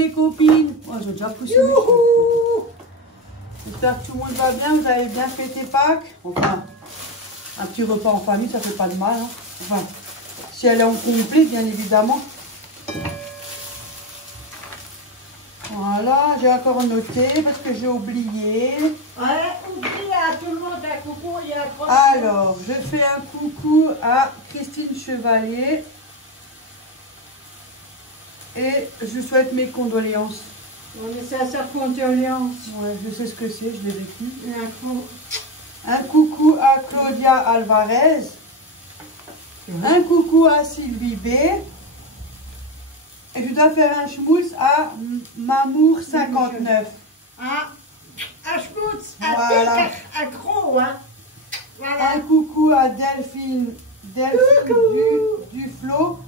les copines. Oh, j'ai déjà poussé. J'espère que tout le monde va bien, vous avez bien fêté Pâques. Enfin, un petit repas en famille, ça fait pas de mal. Hein. Enfin, si elle est en complet, bien évidemment. Voilà, j'ai encore noté parce que j'ai oublié. Ouais, oublie à tout le monde un coucou et un gros. Alors, je fais un coucou à Christine Chevalier. Et je souhaite mes condoléances. On est sincères condoléances. Ouais, je sais ce que c'est, je l'ai vécu. Et Un coucou à Claudia Alvarez. Un coucou à Sylvie B. Et je dois faire un schmutz à Mamour 59. Ah, un schmutz, Voilà. un gros, hein. Voilà. Un coucou à Delphine du Flot.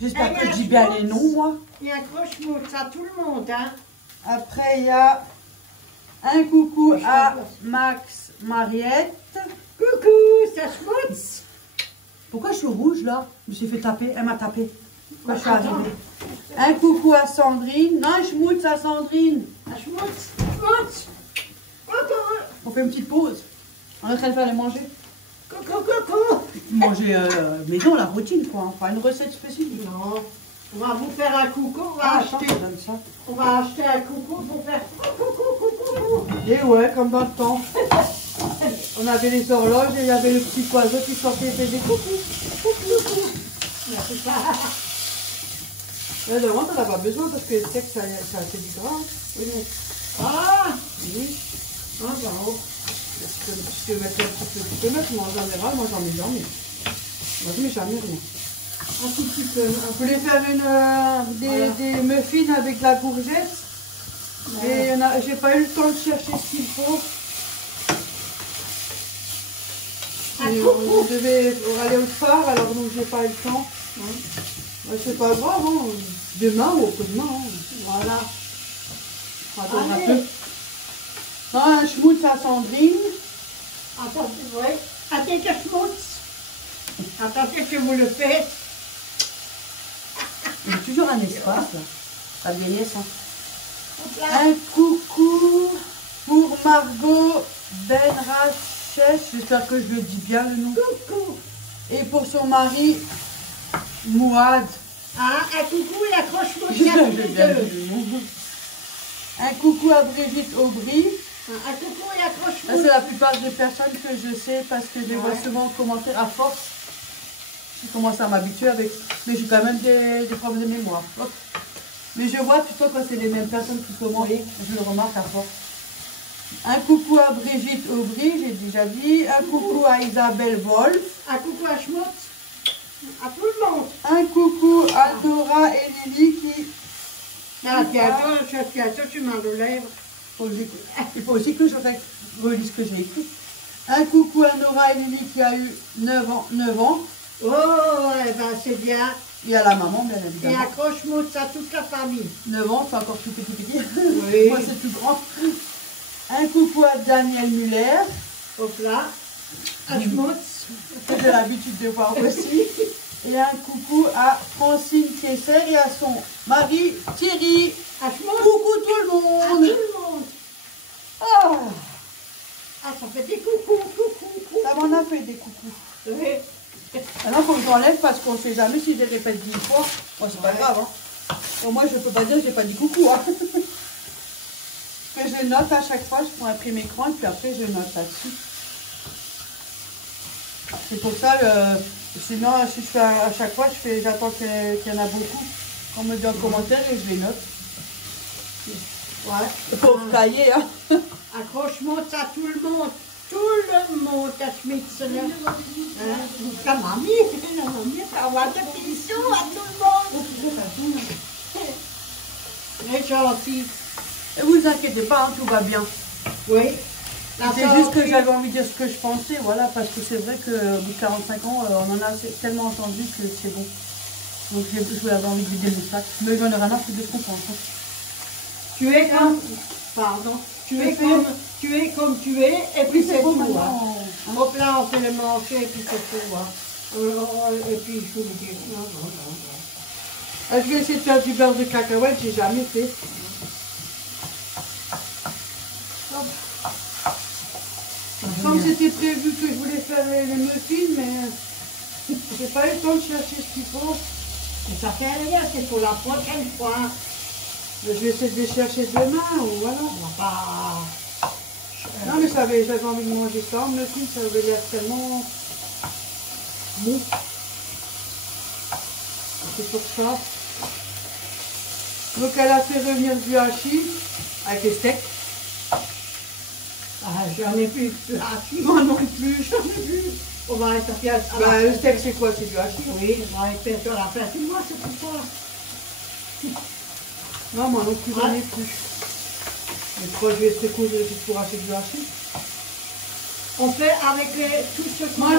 J'espère que je dis bien les noms, moi. Il y a un gros schmutz à tout le monde, hein. Après, il y a un coucou à Max Mariette. Coucou, c'est schmutz. Pourquoi je suis rouge, là? Je me suis fait taper. Elle m'a tapé. Pourquoi je suis arrivée? Un coucou à Sandrine. Non, un schmutz à Sandrine. Un schmutz, schmutz. Coucou. On fait une petite pause. On est en train de faire les manger. Coucou, coucou. Manger maison, la routine, quoi. Pas une recette spécifique. Non. On va vous faire un coucou, on va acheter. Ça. On va acheter un coucou pour faire coucou. Et ouais, comme dans le temps. On avait les horloges et il y avait le petit oiseau qui sortait et faisait coucou. Là, devant, t'en as pas besoin parce que tu sais que ça c'est du gras. Oui. Ah, Oui. ah, bravo. Tu peux mettre un petit peu, tu peux mettre, moi en général, moi j'en mets jamais. Moi je mets jamais rien. Un tout petit peu. On voulait faire des muffins avec de la courgette. Ouais. Et j'ai pas eu le temps de chercher ce qu'il faut. Un Et coucou. on devait aller au phare, alors donc j'ai pas eu le temps. Ouais. C'est pas grave, hein. Demain ou après-demain. Hein. Voilà. Attends un Allez. peu. Non, un schmutz à Sandrine. Attendez, oui. Attendez que schmutz. Attendez que vous le faites. Il y a toujours un espace là. La vieillesse. Hein. Hop là. Un coucou pour Margot Benraches. J'espère que je le dis bien le nom. Coucou. Et pour son mari, Mouad. Ah, un coucou et un gros schmutz. J'espère que j'ai bien dit le nom. Un coucou à Brigitte Aubry. Un coucou et un gros Ça, schmutz. c'est la plupart des personnes que je sais parce que je les vois Ouais. souvent en commentaire à force. Je commence à m'habituer avec. Mais j'ai quand même des problèmes de mémoire. Hop. Mais je vois plutôt quand c'est les mêmes personnes qui commentent. Oui. Je le remarque à force. Un coucou à Brigitte Aubry, j'ai déjà dit. Un coucou à Isabelle Wolf. Un coucou à schmutz. À tout le monde. Un coucou à Nora et Lily qui. Ah, bientôt, tu m'as le lèvres. Il faut aussi que je relise ce que j'ai écrit. Un coucou à Nora et Lily qui a eu 9 ans. Oh, eh ben c'est bien. Et à la maman, bien Et évidemment. un gros schmutz à toute la famille. 9 ans, c'est encore tout petit. Oui. Moi, c'est tout grand. Un coucou à Daniel Muller, Hop là. Un schmutz. que j'ai l'habitude de voir aussi. Et un coucou à Francine Kessler et à son mari Thierry. Un schmutz. Coucou tout le À tout monde. le monde. Ah, Ah, ça fait des coucou. ça m'en a fait des coucous. Oui. Maintenant, il faut que j'enlève parce qu'on ne sait jamais si je les répète 10 fois. Bon, c'est pas grave. Hein. Au moins, je ne peux pas dire que j'ai pas dit coucou. Hein. Que je note à chaque fois, je prends un prime écran et puis après, je note là-dessus. C'est pour ça, sinon, si je fais à chaque fois, j'attends qu'il y en a beaucoup. On me dit en commentaire et je les note. Ouais. Il faut tailler. Hein. Un gros schmutz à tout le monde. Tout le monde, ta schmitz. Ta mamie, ça va de bisous à tout le monde. C'est gentil. Et vous inquiétez pas, hein, tout va bien. Oui. C'est juste que j'avais envie de dire ce que je pensais, voilà, parce que c'est vrai qu'au bout de 45 ans, on en a tellement entendu que c'est bon. Donc je voulais avoir envie de vider mon sac. Mais j'en ai rien à foutre de ce qu'on pense. Hein. Tu es comme... Pardon. Tu es comme tu es, et puis c'est tout. Hein. Hop là, on fait le manger, et puis c'est tout. Hein. Et puis je vous dis, non. Ah, je vais essayer de faire du beurre de cacahuète, j'ai jamais fait. Hop. Comme c'était prévu que je voulais faire les muffins, mais j'ai pas eu le temps de chercher ce qu'il faut. Mais ça fait rien, c'est pour la prochaine fois. Mais je vais essayer de les chercher demain, ou voilà. On va pas... Non, mais j'avais envie de manger ça en muffins, ça avait l'air tellement mou. C'est pour ça. Donc elle a fait revenir du hachis avec les steaks. Ah, j'en ai plus de hachis. Moi non plus, j'en ai plus. On va être à Bah, le steak c'est quoi? C'est du hachis? Oui, on va être sur la fin du mois, c'est pour ça. Non, moi non plus, j'en ai plus. Mais je crois que je vais essayer juste pour acheter du hachis. On fait avec tout ce qu'on Moi, a.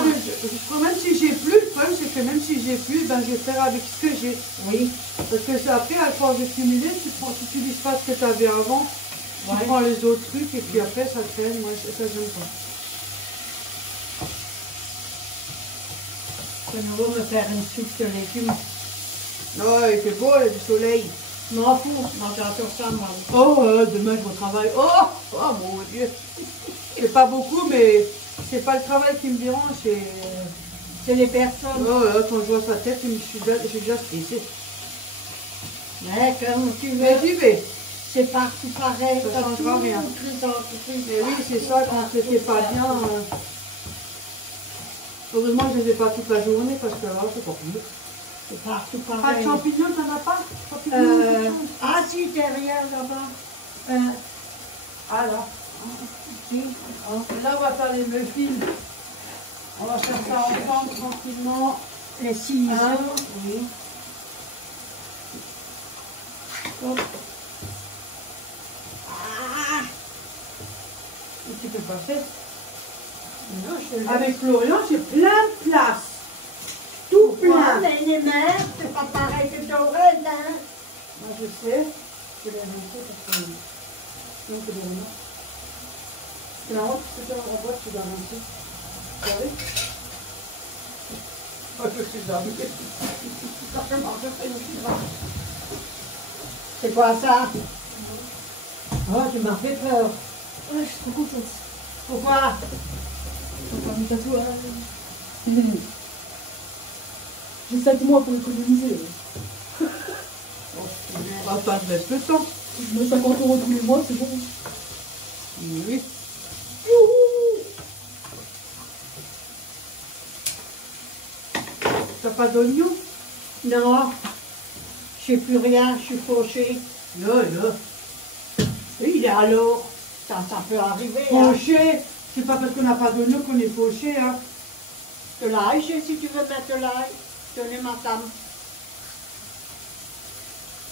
même si j'ai plus, le problème c'est que même si j'ai plus, ben, je vais faire avec ce que j'ai. Oui. Parce que c'est après, à force de cumuler, tu n'utilises pas ce que tu avais avant, tu prends les autres trucs et puis après ça traîne. Moi, ça j'aime pas. De nouveau me faire une soupe de légumes. Non, il fait beau, il y a du soleil. Je m'en fous, moi j'adore ça, moi. Oh, demain je vais au travail. Oh mon Dieu. C'est pas beaucoup, mais c'est pas le travail qui me dérange, c'est les personnes. Oh là, quand je vois sa tête, je suis déjà stressée. Mais comme tu veux. Mais j'y vais. C'est partout pareil. Ça changera rien. Mais oui, c'est ça, quand c'était pas bien. Heureusement, je ne les fais pas toute la journée parce que là, c'est pas plus. C'est partout Pas de pareil. champignons, t'en as pas? Ah si, derrière là-bas. Ah là. Si. Là, on va faire les muffins. On va faire ça ensemble tranquillement. Les ciseaux. Oui. Hop. Ah. Et tu peux passer. Non, je Avec Florian, j'ai plein de place. Tout plein. Mais les mères, c'est pas pareil que Dorel, hein. Moi, je sais. Je vais les rincer parce que... Non, c'est bien. C'est la honte, c'est dans la boîte, tu dois rincer. Vous savez? Moi, je suis jamais. C'est quoi ça? Oh, tu m'as fait peur. Ouais, je suis trop contente. Pourquoi? Je vais faire mes tatouages. J'ai 7 mois pour économiser. On va pas te laisser le temps. Je mets 50 € tous les mois, c'est bon. Oui. T'as pas d'oignon? Non, je sais plus rien, je suis fauchée. Là. Oui, alors, ça peut arriver. Hein. Fauché, c'est pas parce qu'on n'a pas d'oignon qu'on est fauché, hein. De l'ail, si tu veux mettre de l'ail, donnez ma femme.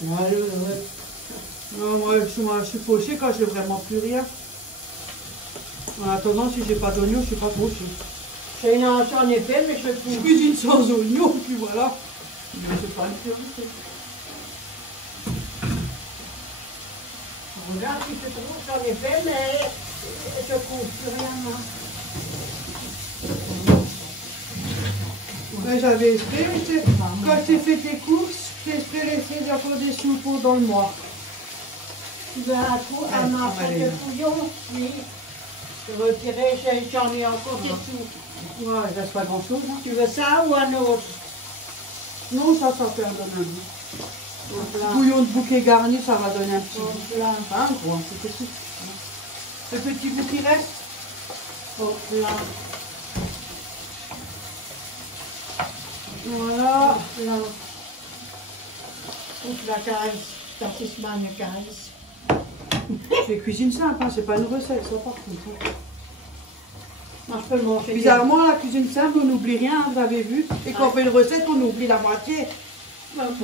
Ouais. Non, moi, je suis fauché quand j'ai vraiment plus rien. En attendant, si j'ai pas d'oignon, je suis pas fauché. J'en ai fait, mais je Je trouve. cuisine sans oignon, puis voilà. Mais c'est pas une priorité. Regarde, si je trouve, j'en ai fait, mais je trouve plus rien, moi. Ouais, j'avais espéré, quand j'ai fait tes courses, j'ai espéré essayer d'avoir des choux dans le mois. Tu veux un trou, un morceau de bouillon? Oui. Je retirer, j'en ai encore des sous. Ouais, il reste pas grand chose. Hein. Tu veux ça ou un autre? Non, ça fait un donne un goût. Bouillon de bouquet garni, ça va donner un petit goût. Hein, gros, c'est petit. Le petit bout qui reste. Oh, là. Voilà. Là. Oups, la caresse. Ta sismane caresse. C'est cuisine simple, hein, c'est pas une recette, ça par contre. Moi, je peux le manger. Bizarrement, la cuisine simple, on n'oublie rien, vous avez vu. Et quand on fait une recette, on oublie la moitié. Moi, je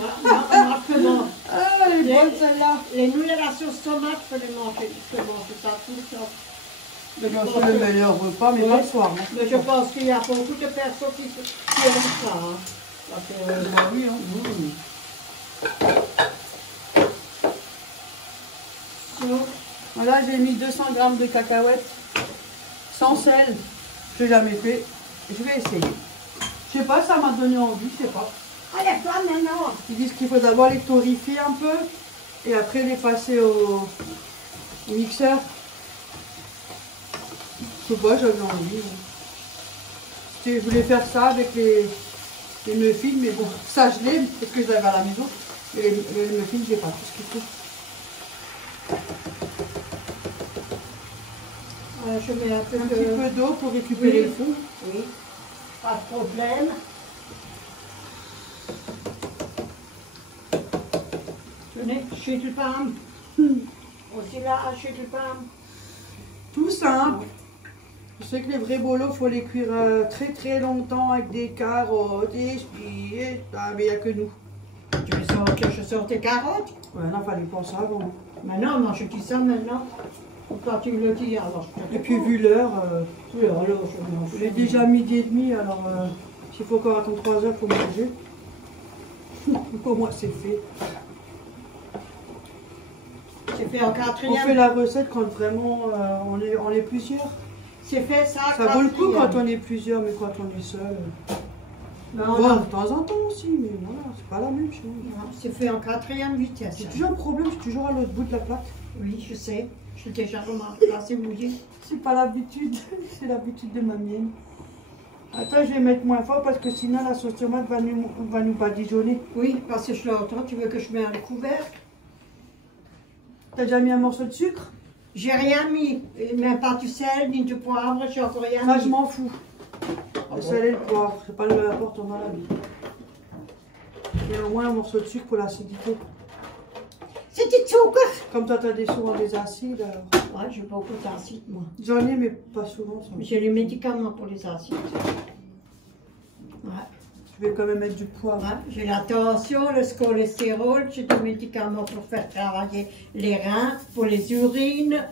peux manger. Ah, elle est bonne celle-là. Les nouilles à la sauce tomate, je peux les manger. Je peux manger ça tout le temps. C'est le meilleur repas, mais pas le soir. Hein. Mais je pense qu'il y a beaucoup de personnes qui aiment ça. Hein. Parce que, Bah oui, hein. Voilà, j'ai mis 200 g de cacahuètes sans sel. Je n'ai jamais fait. Je vais essayer. Je sais pas, ça m'a donné envie, je sais pas. Allez-toi maintenant. Ils disent qu'il faut d'abord les torréfier un peu et après les passer au mixeur. Je sais pas, j'avais envie. Je voulais faire ça avec les muffins, mais bon, ça je l'ai parce que je l'avais à la maison. Mais les muffins, je n'ai pas tout ce qu'il faut. Je mets un petit peu d'eau pour récupérer le fond. Oui, pas de problème. Tenez, chez du pain. Aussi là, chez du pain. Tout simple. Je sais que les vrais bolos, il faut les cuire très très longtemps avec des carottes, des spies, mais il n'y a que nous. Tu veux que je sorte tes carottes? Ouais, non, fallait penser avant. Maintenant, moi je dis ça maintenant. Quand tu me le dis, alors je te Et puis vu l'heure, je il est déjà 12h30, alors s'il faut encore attendre 3 heures pour manger, pour moi c'est fait. C'est fait en On quatrième. fait la recette quand vraiment on est plusieurs. C'est fait ça. Ça vaut le coup quand on est plusieurs, mais quand on est seul. Non, Bon, non. de temps en temps aussi, mais voilà, c'est pas la même chose. Non, c'est fait en quatrième vitesse. J'ai toujours un problème, je suis toujours à l'autre bout de la plaque. Oui, je sais. Je l'ai déjà remarqué. Là, c'est mouillé. C'est pas l'habitude, c'est l'habitude de ma mienne. Attends, je vais mettre moins fort parce que sinon la sauce tomate va nous badigeonner. Oui, parce que je l'entends. Tu veux que je mette un couvercle? T'as déjà mis un morceau de sucre? J'ai rien mis. Même pas du sel, ni du poivre. J'ai encore rien Ça, mis. je m'en fous. Le sel et le poivre, c'est pas le important dans la vie. Et au moins un morceau de sucre pour l'acidité. C'est du sucre. Comme toi, t'as souvent des acides, alors. Ouais, j'ai pas beaucoup d'acide, moi. J'en ai, mais pas souvent. Ça. J'ai les médicaments pour les acides. Ouais. Je vais quand même mettre du poivre. Ouais. J'ai la tension, le cholestérol, j'ai des médicaments pour faire travailler les reins, pour les urines.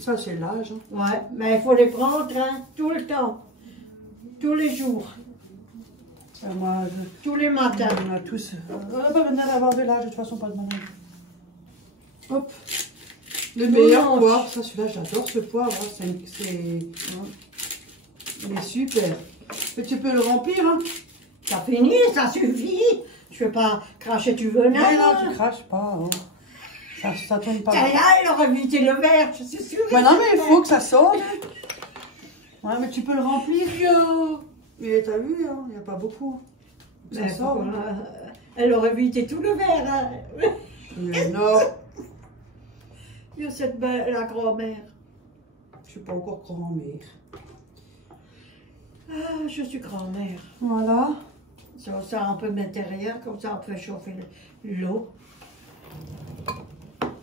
Ça, c'est l'âge. Hein. Ouais, mais il faut les prendre hein, tout le temps, tous les jours, Moi, tous les matins. on a tous. On n'a pas besoin d'avoir de l'âge, de toute façon, pas de maladie. Hop. Le meilleur poivre, ça, celui-là, j'adore ce poivre. Hein. Il est super. Et tu peux le remplir. Hein. Ça finit, ça suffit. Je ne vais pas cracher du venin. Mais non, tu craches pas. Hein. Ça tourne pas. Tiens, il aurait évité le verre, je suis sûre. Ouais, non, mais il faut que ça sorte. Ouais, mais tu peux le remplir. Mais t'as vu, hein, il n'y a pas beaucoup. Ça sort. Elle aurait évité tout le verre. Hein. Mais non. Il y a cette belle, la grand-mère. Je suis pas encore grand-mère. Ah, je suis grand-mère. Voilà. Ça un peu d'intérieur, comme ça on peut chauffer l'eau.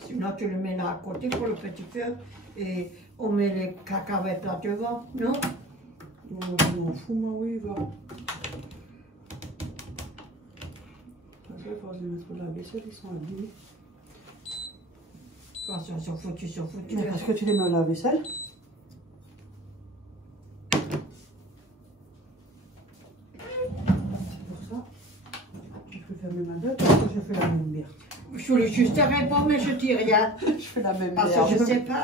Sinon tu le mets là à côté pour le petit feu et on met les cacahuètes là devant, non? Je m'en fous, moi, oui, va. Parce que quand je vais mettre la vaisselle, ils sont abîmés. Attention, ils sont foutus, ils sont foutus. Mais parce que tu les mets à la vaisselle. Je vais fermer ma gueule parce que je fais la même merde. Je voulais juste te répondre, mais je dis rien. Je fais la même Parce merde. que je sais pas.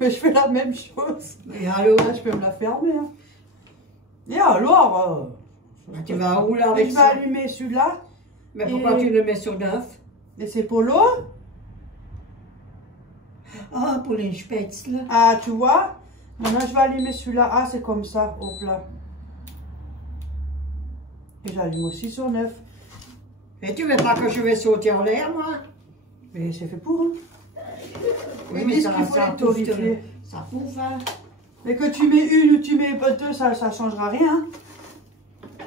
Mais je fais la même chose. Et alors, Là, je peux me la fermer. Hein. Et alors tu vas où là je avec vais ça? allumer celui-là. Mais pourquoi tu le mets sur neuf? Et c'est pour l'eau. Ah, pour les spätzle. Ah, tu vois. Maintenant, je vais allumer celui-là. Ah, c'est comme ça, au plat. Et j'allume aussi sur 9. Et tu veux pas que je vais sauter en l'air, moi? Mais c'est fait pour. Hein. Oui, Ils mais disent ça, qu'il faut ça les pouffe, torréfier. ça pouffe, hein. Mais que tu mets une ou tu mets pas deux, ça changera rien. Hein.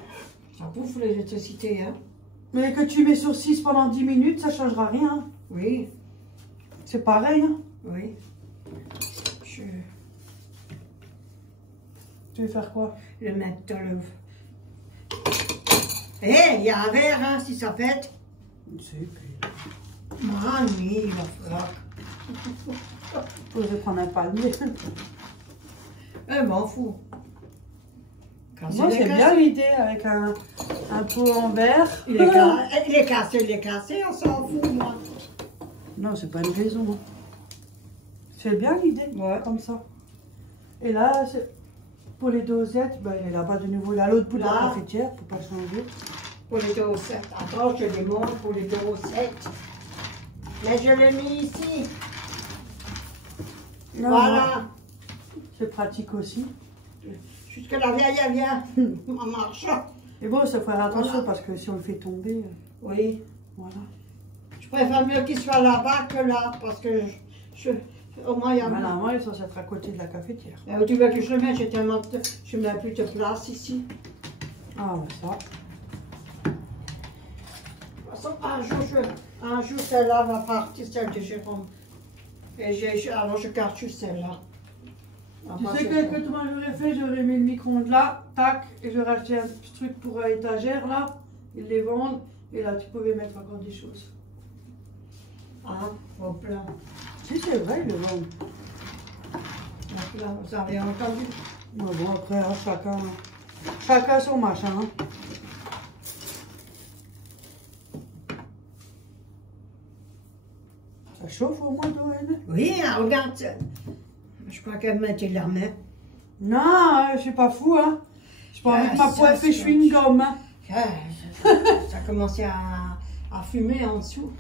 Ça pouffe l'électricité, hein. Mais que tu mets sur 6 pendant 10 minutes, ça changera rien. Hein. Oui, C'est pareil. Hein. oui. Tu veux faire quoi? Le mettre dans le... Hé, il y a un verre, hein, si ça pète. C'est puis... Mamie, il va falloir. Je vais prendre un palmier. M'en fous. Moi, c'est bien l'idée avec un pot en verre. Il est cassé, on s'en fout, moi. Non, c'est pas une raison. Hein. C'est bien l'idée, Ouais. comme ça. Et là, pour les dosettes, ben, il est là-bas de nouveau, là, l'autre bout de la Là. cafetière, pour pas changer. pour les 2 7. Attends, je les montre pour les 2 7. Mais je l'ai mis ici. Non, Voilà. c'est pratique aussi. Jusque la vieille, elle vient en marchant. Et bon, ça ferait attention Voilà. parce que si on le fait tomber, Oui. voilà. Je préfère mieux qu'il soit là-bas que là, parce que au moins il y a... Voilà, moi, ils sont être à côté de la cafetière. Tu veux que je le mette, j'ai tellement je mets plus de place ici. Ah, ouais, ça. De toute façon, un jour celle-là va partir, celle de Jérôme. Et alors je garde juste celle-là. Tu sais que moi j'aurais fait, j'aurais mis le micro-ondes là, tac, et j'aurais acheté un petit truc pour étagère là, ils les vendent, et là tu pouvais mettre encore des choses. Ah, au plat. Si, c'est vrai, ils le vendent. Au plat, vous avez entendu? Ouais, bon, après, hein, chacun son machin. Hein. Ça chauffe au moins, Doën? Oui, regarde. Je crois qu'elle mettait la main. Non, je suis pas fou, hein. Je pas envie que ma ça, poêle fait c'est chewing-gum, hein. Ça a commencé à fumer en dessous.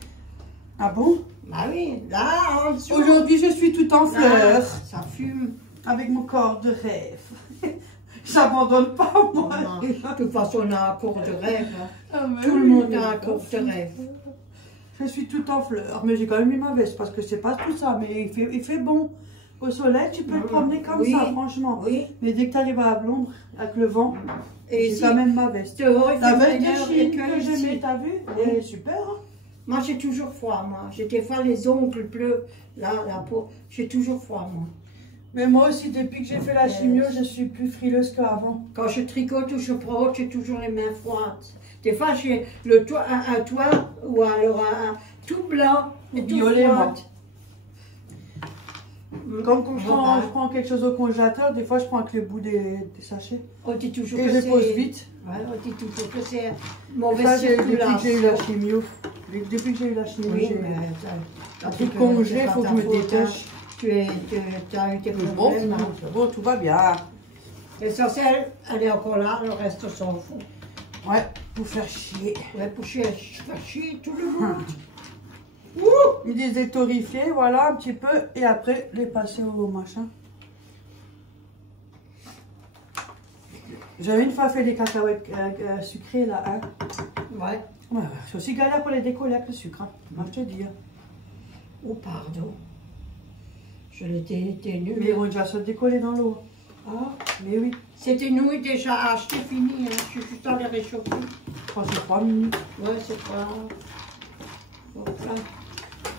Ah bon? Bah oui, là, en dessous. Aujourd'hui, je suis tout en Là, fleurs, ça fume. avec mon corps de rêve. J'abandonne pas, moi. Non, de toute façon, on a un cours de rêve. Hein. Ah, mais Tout le oui, monde a un cours de rêve. Je suis tout en fleurs, mais j'ai quand même mis ma veste parce que c'est pas tout ça, mais il fait bon. Au soleil, tu peux te promener comme Oui. ça, franchement. Oui. Mais dès que tu arrives à l'ombre, avec le vent, Et j'ai si quand même ma veste. dehors, il La fait veste de meilleur Chine que que j'ai ici. mis, t'as vu? Oui. Elle est super. Hein? Moi, j'ai toujours froid, moi. J'ai des fois les ongles bleus, là, la peau. J'ai toujours froid, moi. Mais moi aussi, depuis que j'ai fait la chimio, je suis plus frileuse qu'avant. Quand je tricote ou je broche, j'ai toujours les mains froides. Des fois, j'ai le toit, un toit ou alors un tout blanc et tout Violet, froid. moi. Quand je prends quelque chose au congélateur, des fois je prends avec le bout des sachets. On dit toujours Et que je c'est... pose vite. Ouais, on dit toujours que c'est mauvaise Ça, depuis que j'ai eu la circulation. chimio. Depuis que j'ai eu la chimio, Oui, j'ai mais un truc congé, il faut que je me dépêche. Tu as eu tes Bon, problèmes. hein. c'est bon, tout va bien. L'essentiel, elle est encore là, le reste s'en fout. Ouais, pour faire chier. Ouais, pour faire chier tout le monde. Ils les étorifier, voilà, un petit peu, et après les passer au machin. J'avais une fois fait des cacahuètes sucrées là, hein. Ouais. Ouais, c'est aussi galère pour les décoller avec le sucre, hein. Moi je te dis. Hein. Oh, pardon. Je l'étais nulle. Mais ils vont déjà se décoller dans l'eau. Ah, Mais oui, c'était nouilles déjà achetées, fini. Hein. Je suis juste allée réchauffer. je pense que c'est 3 minutes. Ouais, c'est pas... Voilà.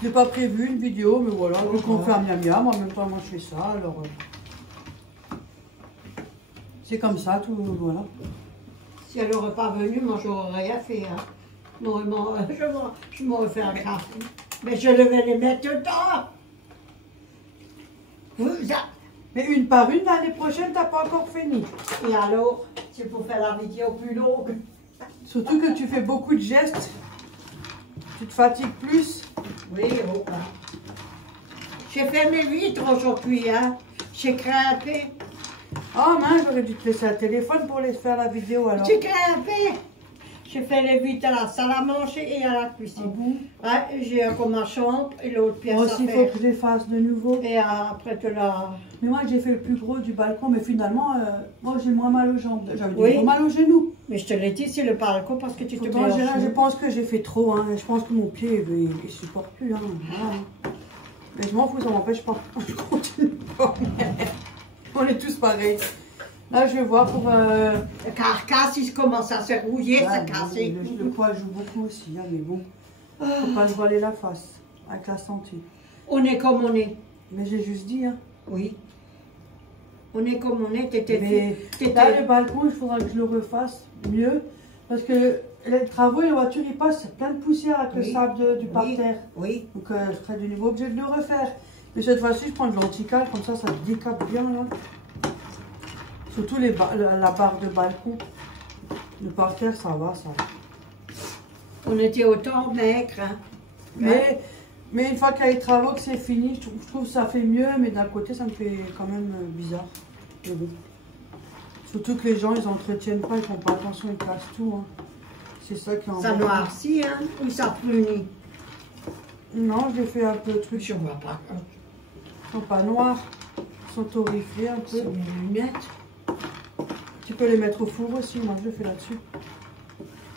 J'ai pas prévu une vidéo, mais voilà, vu qu'on Ouais. fait un miam miam, en même temps moi je fais ça, alors... c'est comme ça, tout, voilà. Si elle n'aurait pas venu, moi, j'aurais rien fait. Hein. Je m'aurais fait un café. Mais je devais les mettre dedans. Mais une par une, l'année prochaine, t'as pas encore fini. Et alors, c'est pour faire la vidéo plus longue. Surtout que tu fais beaucoup de gestes, tu te fatigues plus. Oui, oh, ben. J'ai fait mes vitres aujourd'hui, hein. J'ai grimpé. Oh mince, j'aurais dû te laisser un téléphone pour les faire la vidéo alors. J'ai grimpé. J'ai fait les vitres à la salle à manger et à la Ah cuisine. bon? Ouais, j'ai encore ma chambre et l'autre pièce Moi à aussi, il faut faire. que je les fasse de nouveau. Et après que la... Mais moi, j'ai fait le plus gros du balcon, mais finalement, moi, j'ai moins mal aux jambes. J'avais Oui. du gros mal aux genoux. Mais je te l'ai dit, c'est le balcon parce que tu te Pourtant, mets en je genoux. pense que j'ai fait trop. Hein. Je pense que mon pied, il supporte plus. Hein. Voilà. Mais je m'en fous, ça m'empêche pas. Je continue pas. On est tous pareils. Là, je vais voir pour... Le carcasse, il commence à se rouiller, ouais, se casser. le poids joue beaucoup aussi, hein, mais bon. Faut pas se voiler la face avec la santé. On est comme on est. Mais j'ai juste dit, hein. Oui. On est comme on est. Mais là, le balcon, il faudra que je le refasse mieux. Parce que les travaux, les voitures, ils passent, c'est plein de poussière avec le Oui. sable du parterre. Oui. Donc, je serai de nouveau obligée de le refaire. Mais cette fois-ci, je prends de l'antical, comme ça décape bien, là. Surtout la barre de balcon. Le parterre, ça va, ça va. On était autant maigres. Hein. Mais une fois qu'il y a les travaux, que c'est fini, je trouve que ça fait mieux, mais d'un côté, ça me fait quand même bizarre. Mais bon. Surtout que les gens, ils entretiennent pas, ils font pas attention, ils cassent tout. Hein. C'est ça qui est Ça embêtant. noircit, hein, ou ça prunit? Non, j'ai fait un peu de trucs. Je vois pas. Ils sont pas noirs. Ils sont torréfiés un peu. C'est mes lunettes. Tu peux les mettre au four aussi. Moi, je le fais là-dessus.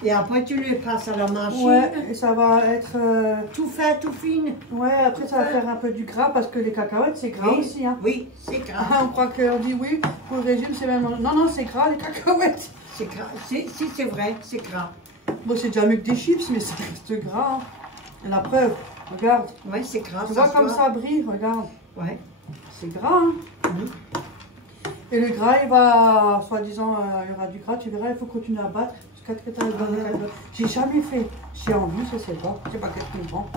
Et après, tu les passes à la machine. Ouais, et ça va être... Tout fait, tout fine. Ouais, après, ça va faire un peu du gras parce que les cacahuètes, c'est gras Oui. aussi. Hein. Oui, c'est gras. Ah, on croit qu'on dit oui, pour le régime, c'est même... Non, non, c'est gras, les cacahuètes. C'est gras. Si, c'est vrai, c'est gras. Bon, c'est déjà mieux que des chips, mais ça reste gras. Hein. Et la preuve, regarde. Oui, c'est gras. Tu vois comme ça brille, regarde. Ouais. C'est gras, hein. Et le gras, il va, soi-disant, il y aura du gras, tu verras, il faut continuer à battre. J'ai jamais fait. J'ai envie, je sais pas. Je sais pas qu'est-ce qu'on prend.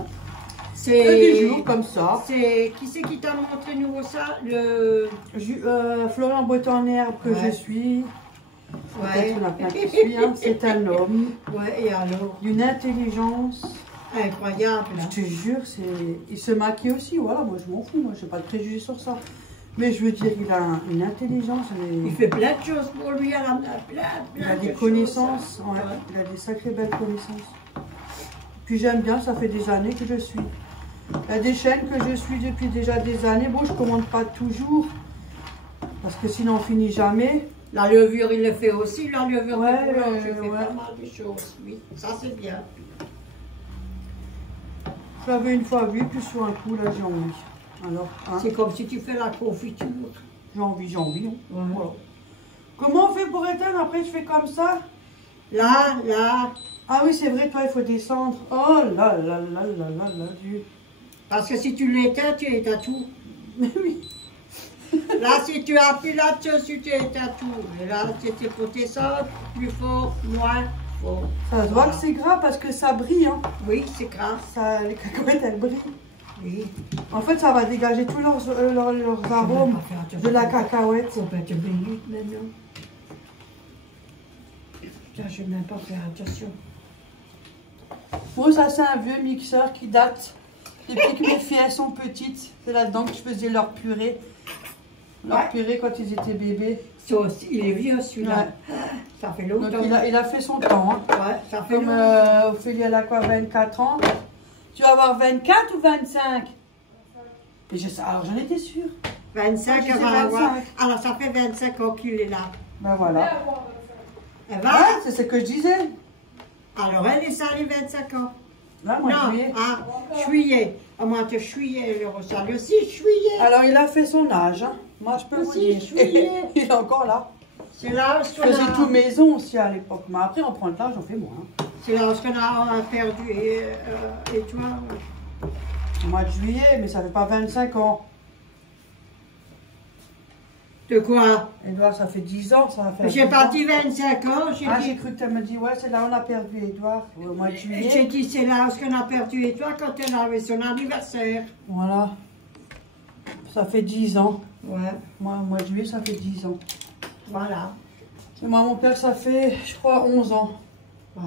C'est Des jours comme ça. C'est qui c'est qui t'a montré nouveau ça? Florian Breton-Herbe que Ouais. je suis. Ouais. Peut-être qu'il y en a plein qui suivent, hein. C'est un homme Ouais, et alors? d'une intelligence. Incroyable. Je Hein. te jure, il se maquille aussi. Voilà, moi je m'en fous, moi j'ai pas de préjugés sur ça. Mais je veux dire, il a une intelligence. Il fait plein de choses pour lui, à la Il a des connaissances, ouais. Il a des sacrées belles connaissances. Puis j'aime bien, ça fait des années que je suis. Il y a des chaînes que je suis depuis déjà des années. Bon, je commande pas toujours, parce que sinon on finit jamais. La levure, il le fait aussi. La levure, Ouais, de boulange, il fait ouais. pas mal de choses. Oui, ça c'est bien. J'avais une fois vu, puis sur un coup, là j'ai envie. Alors, hein, C'est comme si tu fais la confiture. j'ai envie, hein. Ouais. Voilà. Comment on fait pour éteindre? Après, je fais comme ça. Là, Ah oui, c'est vrai, toi, il faut descendre. Oh là là là là là là, Dieu. parce que si tu l'éteins, tu éteins tout. Mais oui. Là, si tu appuies là-dessus, tu éteins tout. Et là, c'était pour descendre, plus fort, moins fort. Ça se voit que c'est gras parce que ça brille, hein. Oui, c'est grave. Ça, les cacahuètes, elles brillent. Oui. En fait, ça va dégager tous leurs arômes de la cacahuète. Faut pas te briller maintenant. Putain, je vais même pas faire attention. Bon, ça, c'est un vieux mixeur qui date depuis que mes filles elles sont petites. C'est là-dedans que je faisais leur purée. Leur purée quand ils étaient bébés. Ça aussi, il est vieux celui-là. Ouais. Ça fait Donc, longtemps. il a fait son temps. Hein. Ouais, ça fait Comme longtemps. Ophélie, elle a quoi, 24 ans? Tu vas avoir 24 ou 25? Et alors, j'en étais sûre. 25, Ah, je elle sais va avoir. 25. Alors, ça fait 25 ans qu'il est là. Ben voilà. Elle va? Ouais, c'est ce que je disais. Alors, elle est salée 25 ans. Là, moi, Non, juillet. juillet. À moi, de juillet, le ressale aussi, juillet. Alors, il a fait son âge. Hein. Moi, je peux vous Aussi, dire. juillet. Il est encore là. C'est là où Je faisais tout maison aussi à l'époque. Mais après, on prend le temps, j'en fais moins. Hein. C'est là où on a perdu. Et toi? Au mois de juillet, mais ça fait pas 25 ans. De quoi? Edouard, ça fait 10 ans, ça va faire. J'ai 10 pas ans. dit 25 ans, Ah, j'ai j'ai dit. cru que tu me dit, ouais, c'est là où on a perdu Edouard, au mois de J'ai juillet. dit c'est là où on a perdu et toi quand elle avait son anniversaire. Voilà. Ça fait 10 ans. Ouais, Moi, au mois de juillet, ça fait 10 ans. voilà. Et moi, mon père, ça fait, je crois, 11 ans. Ouais.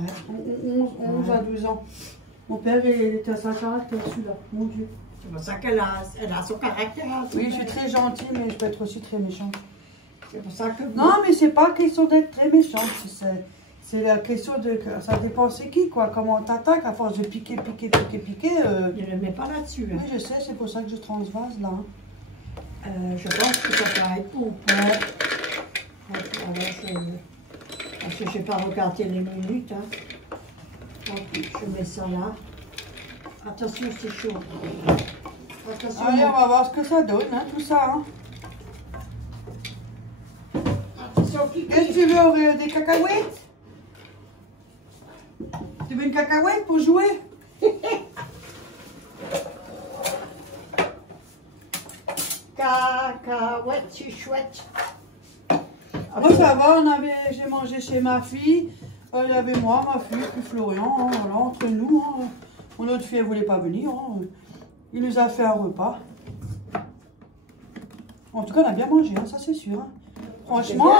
11 à 12 ans. Mon père, il était à sa caractère, celui-là. Mon Dieu. C'est pour ça qu'elle a son caractère. Oui, je suis très gentille, mais je peux être aussi très méchante. C'est pour ça que. Non, mais c'est pas question d'être très méchante. C'est la question de. Ça dépend c'est qui, quoi. Comment on t'attaque à force de piquer. Je ne le mets pas là-dessus. Oui, Hein. je sais, c'est pour ça que je transvase là. Hein. Je pense que ça va être bon. Ouais. Alors, parce que je n'ai pas regardé les minutes. Hein. Donc, je mets ça là. Attention, c'est chaud. Attention. Allez, on va voir ce que ça donne, hein, tout ça. Hein. Attention, Qu'est-ce que tu veux, Aurélie? Des cacahuètes? Tu veux une cacahuète pour jouer? Cacahuète, c'est chouette. Moi, ça va, j'ai mangé chez ma fille. Il y avait moi, ma fille, puis Florian, hein, voilà, entre nous. Hein. Mon autre fille, elle voulait pas venir. Hein. Il nous a fait un repas. En tout cas, on a bien mangé, hein, ça c'est sûr. Hein. Franchement,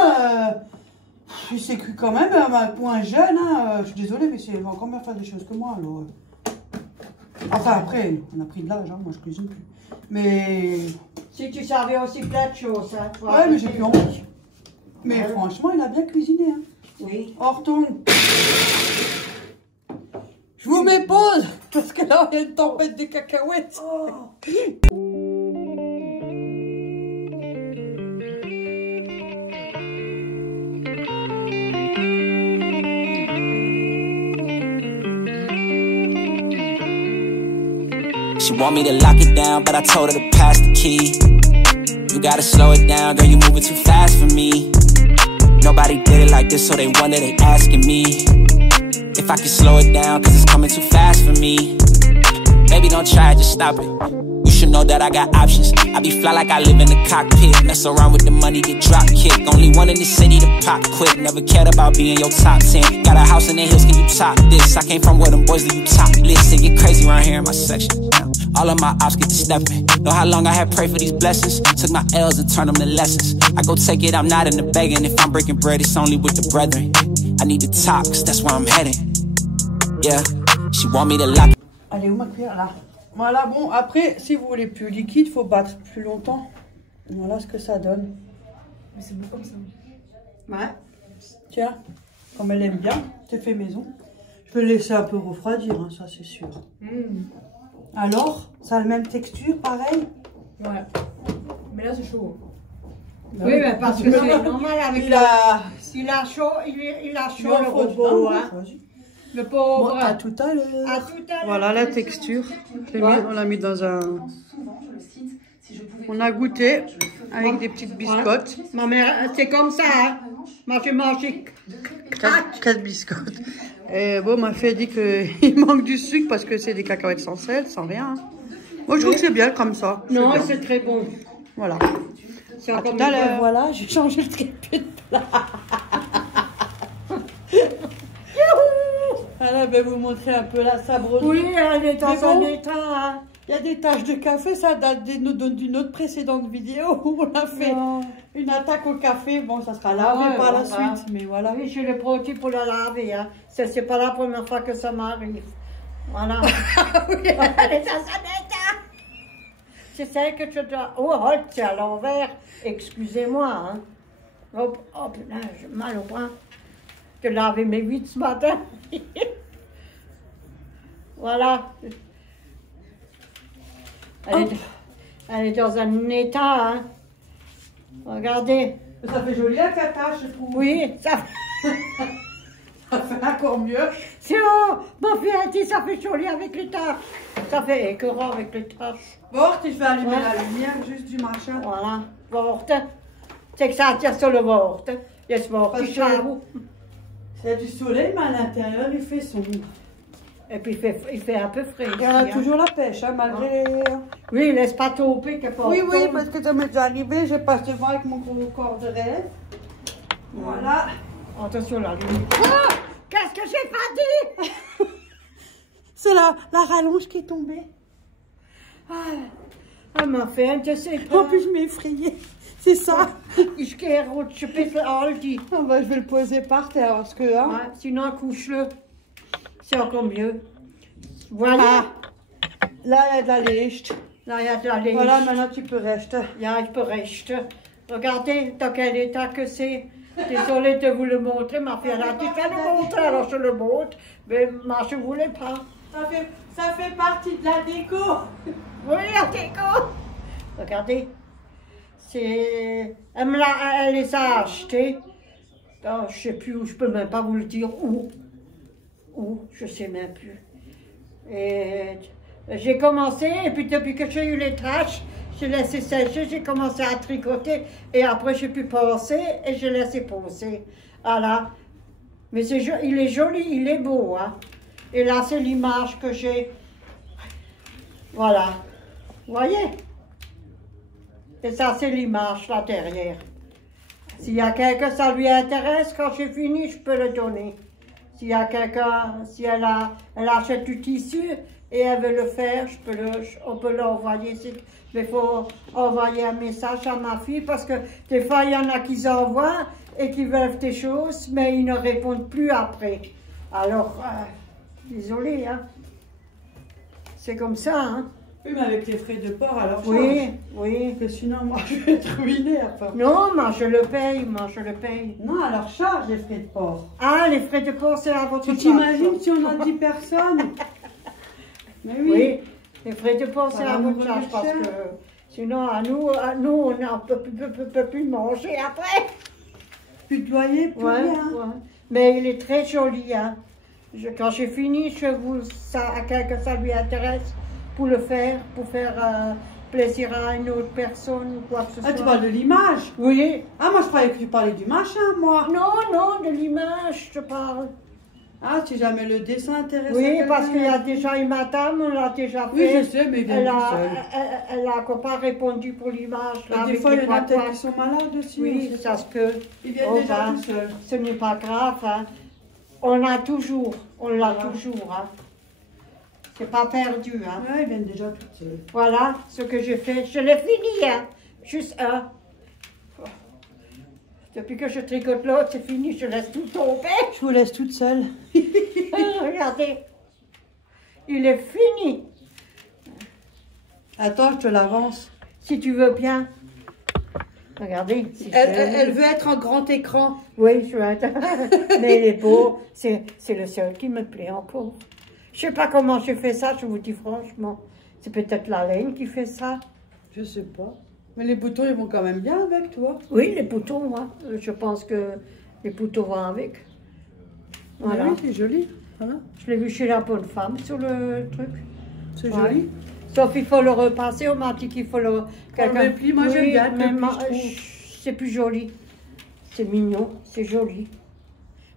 je sais que quand même, pour un jeune, hein, je suis désolée, mais il va encore bien faire des choses que moi. Alors. Enfin, après, on a pris de l'âge, hein, moi je cuisine plus. Mais. Si tu savais aussi plein de choses. Hein, toi, Ouais, mais j'ai plus envie. Mais Ouais. franchement, il a bien cuisiné. Hein. Oui. On retourne. fais pause, parce que là, il y a une tempête de cacahuètes. Oh. She want me to lock it down, but I told her to pass the key. You gotta slow it down, girl, you moving too fast for me. Nobody did it like this, so they wonder, they asking me if I can slow it down, cause it's coming too fast for me. Baby, don't try it, just stop it. You should know that I got options. I be fly like I live in the cockpit. Mess around with the money, get drop kicked. Only one in the city to pop quick. Never cared about being your top 10. Got a house in the hills, can you top this? I came from where them boys leave you topless. They get crazy around here in my section. All of my ops get to stepping. Know how long I had prayed for these blessings. Took my L's and turned them to lessons. I go take it, I'm not in the begging. If I'm breaking bread, it's only with the brethren. I need to talk, cause that's where I'm heading. Yeah, she want me to lock. Elle est où ma cuillère là? Voilà, bon, après, si vous voulez plus liquide, faut battre plus longtemps. Voilà ce que ça donne. Mais c'est bon comme ça. Ouais. Tiens, comme elle aime bien, c'est fait maison. Je vais le laisser un peu refroidir, hein, ça c'est sûr. Alors, ça a la même texture, pareil? Ouais. Mais là c'est chaud. Oui, mais parce que c'est normal avec il a chaud le robot, hein. Le pauvre. Bon, à tout à l'heure. À tout à l'heure. Voilà la texture. On l'a mis dans un... On a goûté avec des petites biscottes. Ma mère, c'est comme ça, hein. Moi, j'ai mangé 4 biscottes. Et bon, ma fille a dit qu'il manque du sucre parce que c'est des cacahuètes sans sel, sans rien. Moi, je trouve que c'est bien comme ça. Non, c'est très bon. Voilà. À tout à l'heure. Voilà, j'ai changé le trépied de plat. Voilà, je vais vous montrer un peu la sabreuse. Oui, elle est dans un état. Hein. Il y a des taches de café, ça date d'une autre précédente vidéo où on a fait une attaque au café. Bon, ça sera lavé par la suite, mais voilà. Oui, je l'ai produit pour la laver. Hein. C'est pas la première fois que ça m'arrive. Voilà. Oui, elle est dans un état. C'est celle que tu dois... Oh, c'est à l'envers. Excusez-moi. Hein. Oh, putain, j'ai mal au bras. Je lavé mes huîtres ce matin. Voilà. Elle est dans un état, hein. Regardez. Ça fait joli avec la tache, je trouve. Oui, ça fait encore mieux. C'est haut. Mon fils a dit ça fait joli avec les taches. Ça fait écœurant avec les taches. Bon, je vais allumer la lumière juste du machin. Voilà. Vorte. C'est que ça attire sur le vorte. Il y a ce vorte. Il y a du soleil, mais à l'intérieur, il fait sombre. Et puis il fait un peu frais. Il y en a toujours la pêche, hein, malgré les... Oui, il laisse pas tomber. Oui, parce que ça m'est déjà arrivé, je passe devant avec mon gros corps de rêve. Voilà. Attention la lumière. Oh, qu'est-ce que j'ai pas dit? C'est la rallonge qui est tombée. Elle m'a fait un de ces pas. En plus, je m'ai effrayée. C'est ça. Je vais le poser par terre parce que... Hein. Ouais, sinon, couche-le. C'est encore mieux. Voilà. Là, il y a de la lèche. Là, il y a de la lèche. Voilà, maintenant tu peux rester. Ja, je peux rester. Regardez dans quel état que c'est. Désolée de vous le montrer. Ma fille, elle a dit qu'elle le montre, alors je le montre. Mais moi, je ne voulais pas. Ça fait partie de la déco. Oui, la déco. Regardez. Elle les a achetés. Oh, je ne sais plus où, je ne peux même pas vous le dire où. Où, je ne sais même plus. Et j'ai commencé, et puis depuis que j'ai eu les taches, j'ai laissé sécher, j'ai commencé à tricoter, et après j'ai pu passer, et j'ai laissé poser. Voilà. Mais il est joli, il est beau, hein. Et là, c'est l'image que j'ai. Voilà. Vous voyez? Et ça, c'est l'image là derrière. S'il y a quelqu'un, ça lui intéresse, quand j'ai fini, je peux le donner. S'il y a quelqu'un, si elle achète du tissu et elle veut le faire, on peut l'envoyer. Mais il faut envoyer un message à ma fille parce que des fois, il y en a qui envoient et qui veulent des choses, mais ils ne répondent plus après. Alors, désolé, hein. C'est comme ça, hein. Oui, mais avec les frais de port, alors oui, oui. Que sinon, moi, je vais être ruinée après. Non, moi, je le paye, Non, alors charge les frais de port. Ah, les frais de port, c'est à votre charge. Tu t'imagines si on a 10 personnes Mais Oui, oui. il faudrait de penser Voilà, à vous votre charge parce voulez que sinon, à nous on ne peut plus manger après. Plus de loyer, plus Ouais, rien. ouais. Mais il est très joli. Hein. Quand j'ai fini, je vous ça à quelqu'un ça lui intéresse pour le faire, pour faire plaisir à une autre personne ou quoi que ce Ah, soit. tu parles de l'image? Oui. Ah, moi je croyais que tu parlais du machin, moi. Non, de l'image, je parle. Ah, si jamais le dessin intéresse Oui, quelqu'un. parce qu'il y a déjà une madame, on l'a déjà Oui, fait. je sais, mais il vient Elle tout a, seul. elle a encore pas répondu pour l'image. là, Des avec fois, il les y en a peut-être poids-poids. qui sont malades aussi. Oui, on sait ça pas. se peut. Ils viennent Oh, déjà ben, tout seuls. ce n'est pas grave. Hein. On l'a toujours. On l'a Voilà. toujours. Hein. C'est pas perdu. Hein. Ouais, ils viennent déjà tout seuls. Voilà ce que j'ai fait. Je l'ai fini. Hein. Juste un. Depuis que je tricote l'autre, c'est fini. Je laisse tout tomber. Je vous laisse toute seule. Regardez. Il est fini. Attends, je te l'avance. Si tu veux bien. Regardez. si Elle veut être en grand écran. Oui, je veux. Mais il est beau. C'est le seul qui me plaît encore. Je sais pas comment je fais ça, je vous dis franchement. C'est peut-être la laine qui fait ça. Je sais pas. Mais les boutons, ils vont quand même bien avec toi. Oui, les boutons, moi. Je pense que les boutons vont avec. Voilà. Oui, c'est joli. Voilà. Je l'ai vu chez la bonne femme sur le truc. C'est Ouais. joli. Sauf il faut le repasser, on m'a dit qu'il faut le... le pli, moi, j'aime bien le mais pli, je trouve. c'est plus joli. C'est mignon, c'est joli.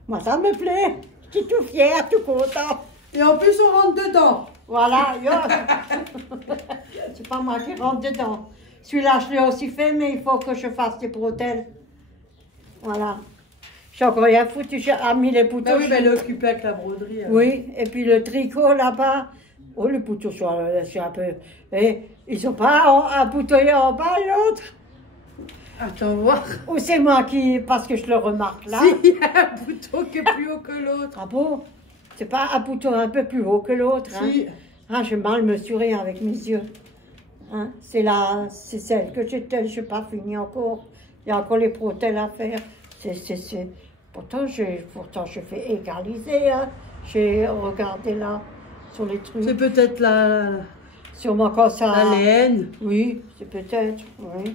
Moi, ça me plaît. Je suis tout fière, tout content. Et en plus, on rentre dedans. Voilà, yo. C'est pas moi qui rentre dedans. Celui-là, je l'ai aussi fait, mais il faut que je fasse des bretelles. Voilà. J'ai encore rien foutu, j'ai mis les boutons. Bah oui, mais elle est occupée avec la broderie. alors. Oui, et puis le tricot là-bas. Oh, les boutons sont un peu... Et ils sont pas un bouton en bas, l'autre. Attends, voir. Ou c'est moi qui... Parce que je le remarque là. Si, il y a un bouton qui est plus haut que l'autre. Ah bon? C'est pas un bouton un peu plus haut que l'autre. Hein? Si. Ah, j'ai mal mesuré avec mes yeux. Hein? C'est celle que je n'ai pas fini encore. Il y a encore les bretelles à faire. Pourtant, je fais égaliser. Hein? J'ai regardé là, sur les trucs. C'est peut-être Sûrement quand ça... la laine. Oui, c'est peut-être, oui.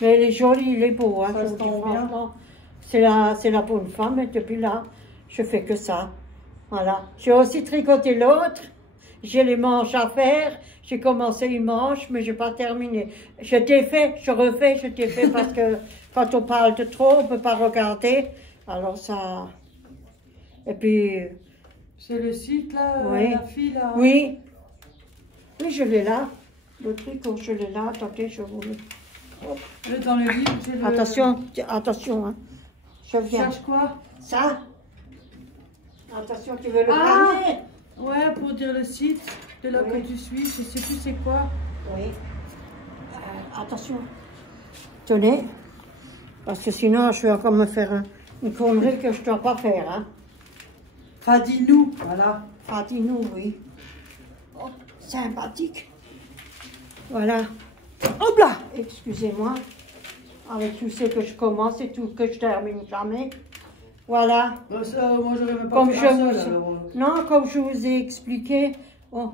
Mais il est joli, il est beau, hein, Ça je se vous dis sent bien. franchement. C'est la bonne femme, et depuis là, je fais que ça. Voilà. J'ai aussi tricoté l'autre. J'ai les manches à faire. J'ai commencé une manche, mais je n'ai pas terminé. Je t'ai fait, je refais, je t'ai fait parce que quand on parle de trop, on ne peut pas regarder. Alors ça... Et puis... C'est le site là, Oui. la fille là. Oui. Oui, je l'ai là. Le tricot, je l'ai là. Attendez, je vous le... Elle est dans le livre, c'est le... Attention, attention, hein. Je Tu viens. cherches quoi? Ça. Attention, tu veux le Ah. panier? Ouais, pour dire le site de là Oui. que tu suis, je sais plus c'est quoi. Oui. Attention. Tenez. Parce que sinon, je vais encore me faire une connerie que je ne dois pas faire, hein. Fadinou, voilà. Fadinou, oui. Oh, sympathique. Voilà. Hop là! Excusez-moi. Avec tout ce que je commence et tout que je termine jamais. Voilà. Ça, moi j'aurais même pas Comme fait je un vous... seul, alors. Non, comme je vous ai expliqué, oh,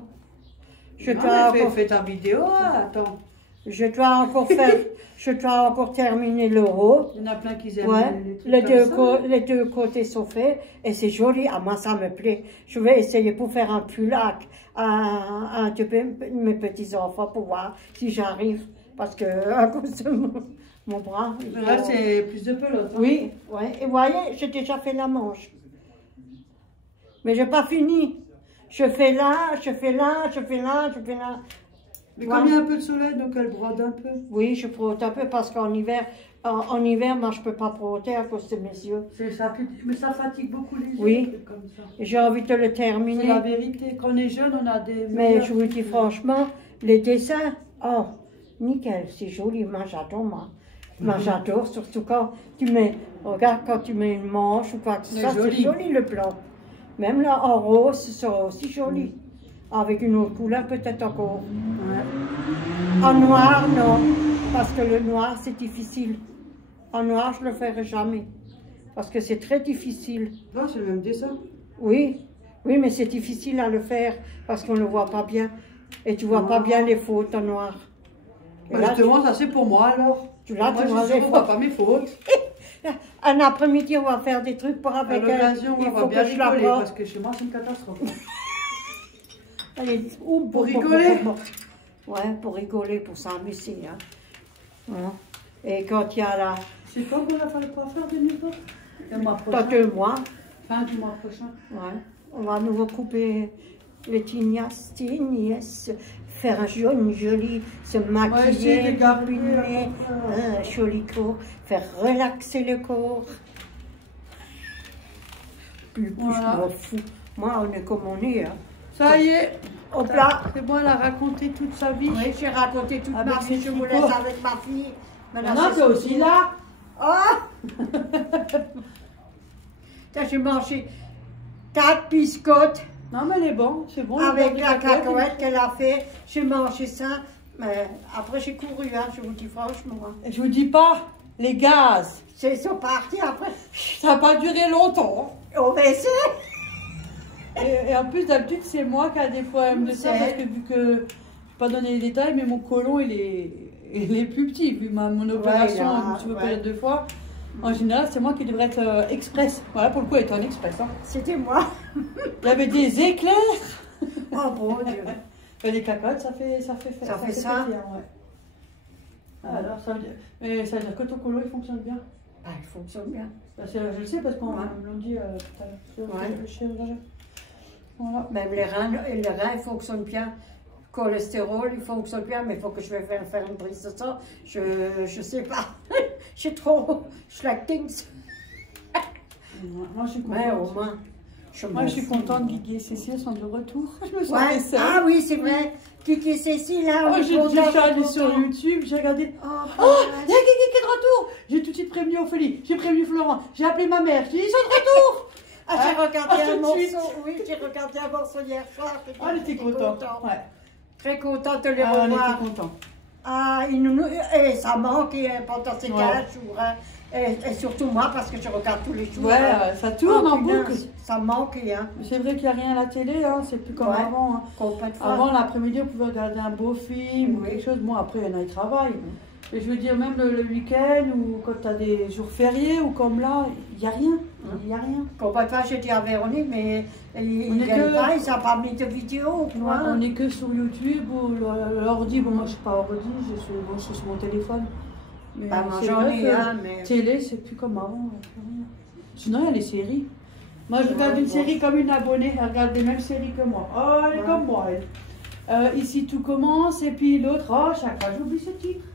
je Non, dois mais encore... fais ta vidéo, hein, attends. Je dois encore faire... je dois encore terminer le haut. Il y en a plein qui aiment Ouais, les trucs comme ça. les deux côtés sont faits et c'est joli. À moi, ça me plaît. Je vais essayer pour faire un pull à mes petits-enfants pour voir si j'arrive. Parce que à cause de mon bras. Mais là, c'est plus de pelote. Hein. Oui, ouais. Et vous voyez, j'ai déjà fait la manche. Mais j'ai pas fini. Je fais là, je fais là, je fais là, je fais là. Mais comme il y a un peu de soleil, donc elle brode un peu. Oui, je frotte un peu parce qu'en hiver, moi, je peux pas frotter à cause de mes yeux. Mais ça fatigue beaucoup les yeux, Oui. des trucs comme ça. Et j'ai envie de le C'est terminer. la vérité. Quand on est jeune, on a des... Mais meilleurs- je vous dis franchement, les dessins, oh, nickel, c'est joli. Moi, j'adore, moi. Moi, j'adore, surtout quand tu mets, regarde, quand tu mets une manche ou quoi que ce C'est soit, c'est joli. joli le blanc. Même là, en rose, ce sera aussi joli. Avec une autre couleur, peut-être encore. Ouais. En noir, non. Parce que le noir, c'est difficile. En noir, je ne le ferai jamais. Parce que c'est très difficile. Non, c'est le même dessin. Oui, Oui, mais c'est difficile à le faire parce qu'on ne le voit pas bien. Et tu vois pas bien les fautes en noir. Bah, justement, ça c'est pour moi alors. Là, moi, tu vois, je ne vois pas mes fautes. Un après-midi, on va faire des trucs pour avec elle. À l'occasion, on va bien rigoler parce que chez moi, c'est une catastrophe. Allez, pour rigoler. Ouais, pour rigoler, pour s'amuser. Hein. Et quand il y a la... C'est quand qu'on va faire le coiffeur de nouveau? Le mois prochain. Dans 2 mois. Fin du mois prochain. Ouais. On va nous recouper les tignas, faire un joli, se maquiller, gabiner, un joli corps, faire relaxer le corps. Plus voilà. Je m'en fous. Moi, on est comme on est. Hein. Ça y est. Hop là. C'est bon, elle a raconté toute sa vie. Oui, j'ai raconté toute ma vie. Je vous laisse avec ma fille. Maintenant, c'est aussi là. Oh. J'ai mangé 4 biscottes. Non, mais elle est bonne, c'est bon. Avec la cacahuète qu'elle a fait, j'ai mangé ça. Mais après, j'ai couru, hein, je vous dis franchement. Et je vous dis pas, les gaz. Ils sont partis après. Ça n'a pas duré longtemps. On va essayer. Et en plus, d'habitude, c'est moi qui a des problèmes de ça, parce que vu que, je ne vais pas donner les détails, mais mon côlon, il est plus petit, vu mon opération, je me suis opérée 2 fois. En général, c'est moi qui devrais être express. Voilà, pour le coup, elle était en express. Hein. C'était moi. Il y avait des éclairs. Oh bon Dieu. Les cacahuètes, ça fait ça. Plaisir, ouais. Alors, ça veut dire que ton côlon, il fonctionne bien. Ah, il fonctionne bien. Je le sais parce qu'on me l'a dit tout à l'heure. Le chirurgien. Voilà. Même les reins fonctionnent bien. Le cholestérol, il fonctionne bien, mais il faut que je vais faire une prise de sang. Je sais pas. J'ai trop schlachtings. Moi, je suis contente. Mais au moins. Moi, je suis contente. Guigui et Cécile sont de retour. Je me sentais seule. Ah oui, c'est vrai. Guigui et Cécile, là. Oh, je suis allée sur YouTube, j'ai regardé. Oh, il y a Guigui qui est de retour. J'ai tout de suite prévenu Ophélie, j'ai prévenu Florent, j'ai appelé ma mère, j'ai dit ils sont de retour. J'ai regardé un morceau. Oui, j'ai regardé un morceau hier soir. Elle était contente. Ouais. Très contente de les revoir. On était contents. Ah, et ça manque pendant ces 15 jours. Hein. Et surtout moi, parce que je regarde tous les jours. Ouais, ça tourne en boucle. Ça manque. Hein. C'est vrai qu'il n'y a rien à la télé, hein. C'est plus comme avant. Hein. Avant, l'après-midi, on pouvait regarder un beau film ou quelque chose. Bon, après, il y en a qui travaillent. Et je veux dire, même le week-end ou quand tu as des jours fériés ou comme là, il n'y a rien. Il n'y a rien. Complètement, j'ai dit à Véronique, mais ils n'ont pas mis de vidéo. On n'est que sur YouTube ou l'ordi. Bon, moi, je ne suis pas ordi, je suis sur mon téléphone. Mais mais... télé, c'est plus comme avant. Sinon, il y a les séries. Moi, je regarde une série comme une abonnée. Elle regarde les mêmes séries que moi. Oh, elle est comme moi, elle. Ici, tout commence. Et puis l'autre, oh, chaque fois, j'oublie ce titre.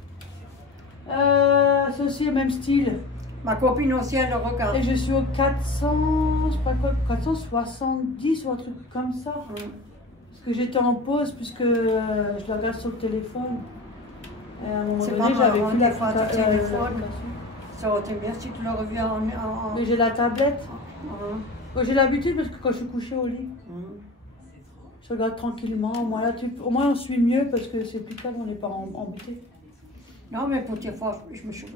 C'est aussi le même style. Ma copine aussi, elle le regarde. Et je suis au 400, je sais pas quoi, 470 ou un truc comme ça. Parce que j'étais en pause puisque je la regarde sur le téléphone. Et à un moment donné, j'avais plus la téléphone. Ça aurait été bien si tu le reviens en... Mais j'ai la tablette. J'ai l'habitude parce que quand je suis couchée au lit, je regarde tranquillement. Au moins, on suit mieux parce que c'est plus calme, on n'est pas embêté. Non, mais pour tes fois, je me suis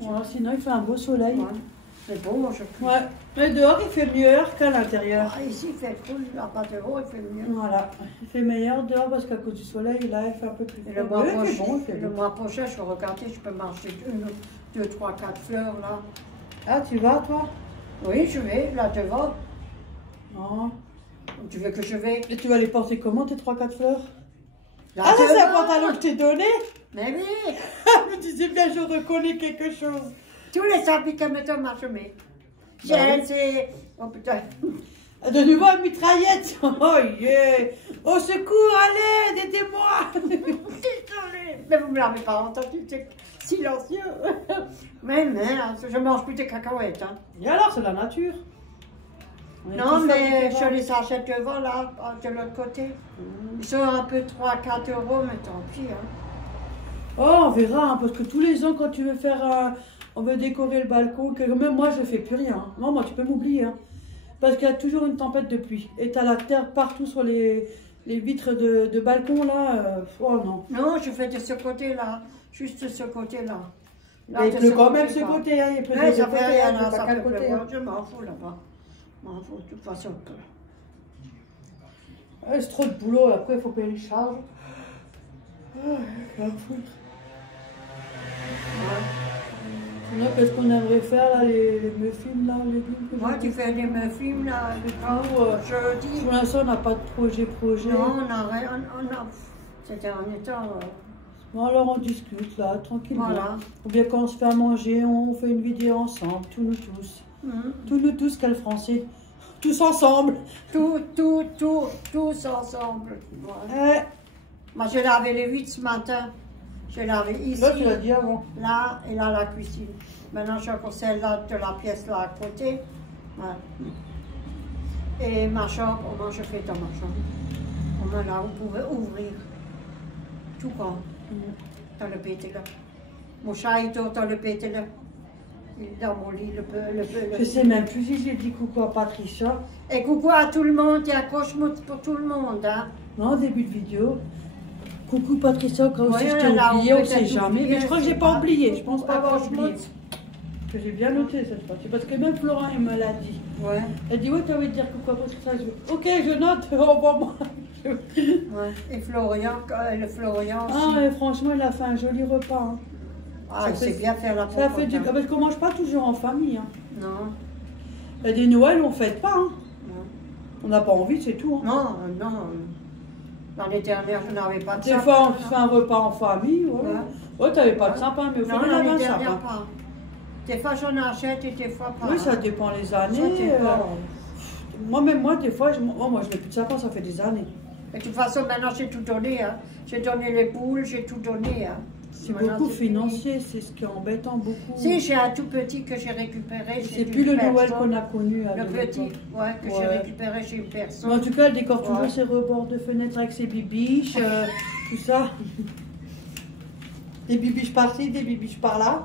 voilà, sinon, il fait un beau soleil. Ouais. C'est beau, moi je trouve. Ouais. Mais dehors, il fait mieux qu'à l'intérieur. Ah, ici, il fait cool, à part dehors, il fait mieux. Voilà. Il fait meilleur dehors parce qu'à cause du soleil, là, il fait un peu plus. Et le mois prochain, je vais regarder, je peux marcher 2, 3, 4 fleurs, là. Ah, tu vas, toi? Oui, je vais, là, tu vas. Non. Tu veux que je vais? Et tu vas les porter comment, tes 3-4 fleurs? Là, ah, ça, c'est un pantalon que je t'ai donné? Mais oui! Je me disais bien, je reconnais quelque chose. Tous les habits que me marchent, mais. C'est. Oh putain! De nouveau une mitraillette! Oh yeah! Au secours, allez, aidez-moi! Désolée! Mais vous ne me l'avez pas entendu, c'est silencieux! Mais merde, je mange plus des cacahuètes. Hein. Et alors, c'est la nature. Non, mais je les achète devant, là, de l'autre côté. Ils sont un peu 3-4 euros, mais tant pis. Hein. Oh, on verra, hein, parce que tous les ans, quand tu veux faire on veut décorer le balcon, que même moi, je ne fais plus rien. Hein. Non, moi, tu peux m'oublier. Hein. Parce qu'il y a toujours une tempête de pluie. Et tu as la terre partout sur les vitres de balcon, là. Oh non. Non, je fais de ce côté-là. Juste de ce côté-là. Il pleut quand même ce côté. Hein. Il pleut ça fait rien, ça peut pleuvoir. Je m'en fous là-bas. Bon, faut, de toute façon. C'est trop de boulot, après il faut payer les charges. Sinon, qu'est-ce qu'on aimerait faire là, les muffins là, les légumes que Moi, j'ai tu fais des muffins là, jeudi. Pour l'instant, on n'a pas de projet. Non, on a rien. C'était en état. Bon, alors on discute là, tranquillement. Voilà. Ou bien quand on se fait à manger, on fait une vidéo ensemble, tous nous tous. Tous nous tous, quel français. Tous ensemble. Tous ensemble. Voilà. Moi, j'ai lavé les huit ce matin. J'ai lavé ici. Là, tu l'as dit avant. Là et là, la cuisine. Maintenant, j'ai encore celle-là de la pièce là à côté. Voilà. Et ma chambre, moi, je fais dans ma chambre. Au moins là, vous pouvez ouvrir. Tout grand. Dans le pété là. Mon chat, il dort dans le pété là. Il est dans mon lit, Je sais même plus si j'ai dit coucou à Patricia. Et coucou à tout le monde, il y a cauchemar pour tout le monde. Hein. Non, au début de vidéo. Coucou Patricia, quand aussi Oui, je t'ai oublié, on ne sait jamais. Mais je crois que j'ai pas oublié, je pense pas avoir oublié. Que j'ai bien noté cette fois. Parce que même Florent, il me l'a dit. Ouais. Elle dit, ouais, tu as envie de dire coucou à Patricia. Ok, je note, envoie-moi. Ouais. Et Florian, le Florian aussi. Ah, et franchement, il a fait un joli repas. Hein. Ah, il sait bien faire la Ça fait du... hein. Parce qu'on mange pas toujours en famille. Hein. Non. Et des Noëls, on ne fête pas. Hein. Non. On n'a pas envie, c'est tout. Hein. Non. L'année dernière, je n'avais pas de Des sapin. fois, on fait un repas en famille. Ouais, ouais tu n'avais pas de sapin, mais au non, final, on avait un dernière sapin. pas. Des fois, j'en achète et des fois pas. Oui, ça dépend les années. Ça dépend. Moi, des fois, moi, je n'ai plus de sapin, ça fait des années. Et de toute façon, maintenant, j'ai tout donné. Hein. J'ai donné les poules, j'ai tout donné. Hein. C'est Maintenant, beaucoup fini. financier, c'est ce qui est embêtant beaucoup. Si, j'ai un tout petit que j'ai récupéré. C'est plus le Noël qu'on a connu. Le petit, ouais, que j'ai récupéré chez une personne. Mais en tout cas, elle décore toujours ses rebords de fenêtre avec ses bibiches, tout ça. Des bibiches par-ci, des bibiches par-là.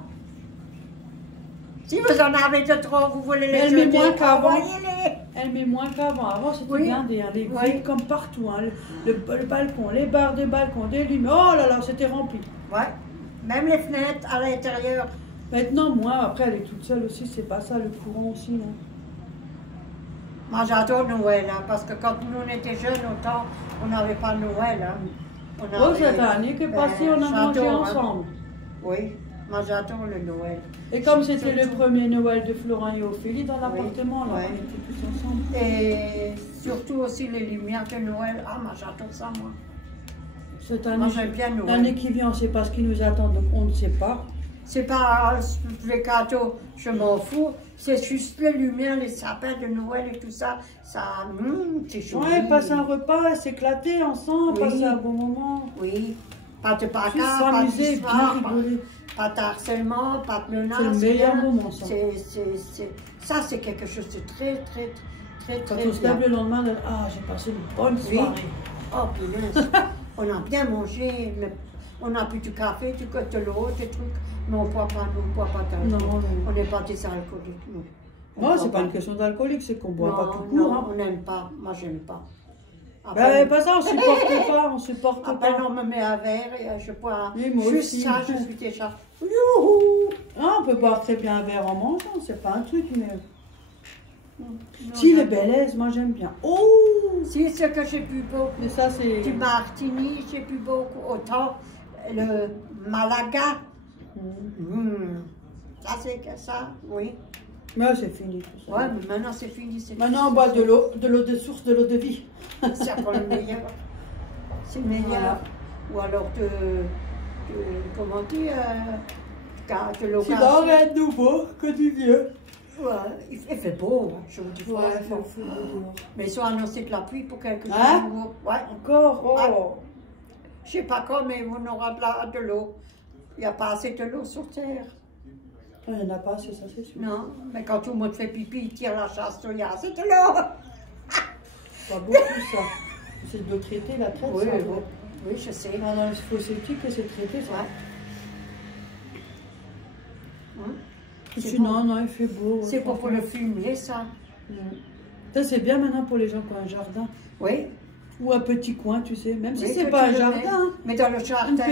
Si vous en avez de trop, vous voulez les Elle met jeter, moins qu'avant. envoyez-les. Elle met moins qu'avant. Avant, c'était Oui. blindé, hein, les Oui. grilles comme partout. Hein, le balcon, les barres des balcons, des lumières. Oh là là, c'était rempli. Ouais, même les fenêtres à l'intérieur. Maintenant, moi, après, elle est toute seule aussi, c'est pas ça, le courant aussi. Hein. Moi, j'adore Noël, hein, parce que quand nous, on était jeunes, autant, on n'avait pas Noël. Hein. Oh, cette année que passée, on a mangé j'adore, ensemble. Hein. Oui, moi, j'adore le Noël. Et comme c'était le premier Noël de Florent et Ophélie dans l'appartement, là, Ouais. on était tous ensemble. Et surtout aussi les lumières de Noël. Ah, moi, j'adore ça, moi. Cette année, Moi, j'aime bien Noël. l'année qui vient, on ne sait pas ce qui nous attend, donc on ne sait pas. C'est pas les cadeaux, je m'en fous. C'est juste les lumières, les sapins de Noël et tout ça. Ça, c'est joli. Ouais, passer un repas, s'éclater ensemble, Oui. passer un bon moment. Oui. Pas de Juste bacard, pas s'amuser, d'histoire, bien rigoler. pas d'harcèlement, pas de menaces. C'est le meilleur rien. moment, ça. Ça, c'est quelque chose de très Quand très on se lève le lendemain, j'ai passé une bonne Oui. soirée. Oh, punaise. On a bien mangé, mais on a bu du café, de l'eau, des trucs, mais on ne boit pas d'alcool. Non. On n'est pas des alcooliques, non. Non, c'est pas une question d'alcoolique, c'est qu'on boit pas tout court. Non, Hein. on n'aime pas. Moi, j'aime pas. Ben, pas ça, on supporte pas, on supporte Après, pas. on me met un verre et je bois Oui, moi juste aussi. ça, je suis déjà... Youhou! Ah, on peut boire très bien un verre en mangeant, c'est pas un truc, mais... Non, Si, les j'adore. Bélaises, moi j'aime bien. Oh! Si, ce que j'ai bu beaucoup. Mais ça, c'est... Du martini, j'ai bu beaucoup. Autant le Malaga. Ça, c'est que ça, oui. Mais c'est fini tout ça. Ouais, mais maintenant c'est fini. Maintenant, on boit de l'eau de source, de l'eau de vie. C'est encore le meilleur. C'est le meilleur. Voilà. Ou alors comment dire, de l'eau C'est gazeuse. dans rien de nouveau que du vieux. Ouais, il fait beau, hein, je vous dis Ouais, franchement. c'est beau. Mais ils ont annoncé de la pluie pour quelques jours. Hein? Ouais. Encore? Oh! Je sais pas quand, mais on aura de l'eau. Il n'y a pas assez de l'eau sur Terre. Il n'y en a pas assez, ça c'est sûr. Non, mais quand tout le monde fait pipi, il tire la chasse, il y a assez de l'eau. Pas beaucoup ça. C'est de l'eau traitée, la traite, Oui, ça. oui, oui, je sais. Non, dans les fosses sceptiques, c'est traité, ça. Hein? C'est non, il fait beau. C'est pour le fumier, ça. Ça, c'est bien maintenant pour les gens qui ont un jardin. Oui. Ou un petit coin, tu sais. Même si Oui, c'est que pas tu un le mets. jardin. Mais dans le Une jardin.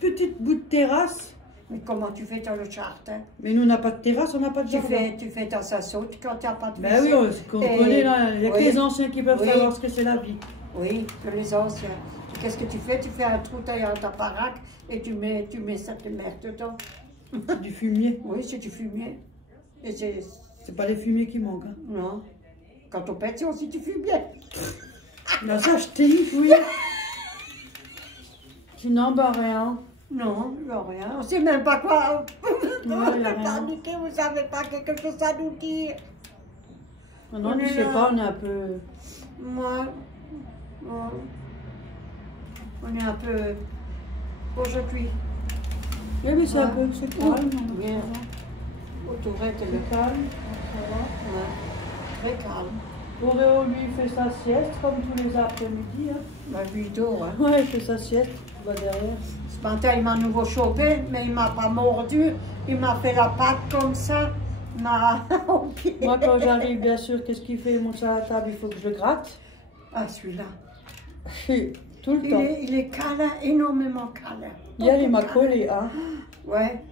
petite bout de terrasse. Mais comment tu fais dans le jardin? Mais nous, on n'a pas de terrasse, on n'a pas de jardin. Tu fais dans sa saute quand tu n'as pas de Ben oui, on connaît, là. Il n'y a que les anciens qui peuvent savoir ce que c'est la vie. Oui, que les anciens. Qu'est-ce que tu fais? Tu fais un trou dans ta baraque et tu mets cette merde dedans. Du fumier. Oui, c'est du fumier. Et c'est pas les fumiers qui manquent. Hein. Non. Quand on pète, c'est aussi du fumier. Là, ça, je t'ai dit, oui. Sinon, ben rien. Non, il n'y a rien. On ne sait même pas quoi. Non, il n'y a rien. Vous ne savez pas quelque chose à nous dire. Non, je ne sais pas, on est un peu... Moi, on est un peu... Aujourd'hui. Oui, mais c'est un peu... C'est calme. Bien. Autour de le calme. Ça va. Ouais. Très calme. Auréo, lui, il fait sa sieste, comme tous les après-midi. Hein. Bah, lui, il dort. Hein. Ouais, il fait sa sieste. Il va derrière. Ce matin, il m'a nouveau chopé, mais il ne m'a pas mordu. Il m'a fait la patte comme ça. Moi, quand j'arrive, bien sûr, qu'est-ce qu'il fait? Il monte à la table, il faut que je le gratte. Ah, celui-là. Tout le temps. Il est câlin, énormément câlin. Hier, il m'a collé, hein. Ouais.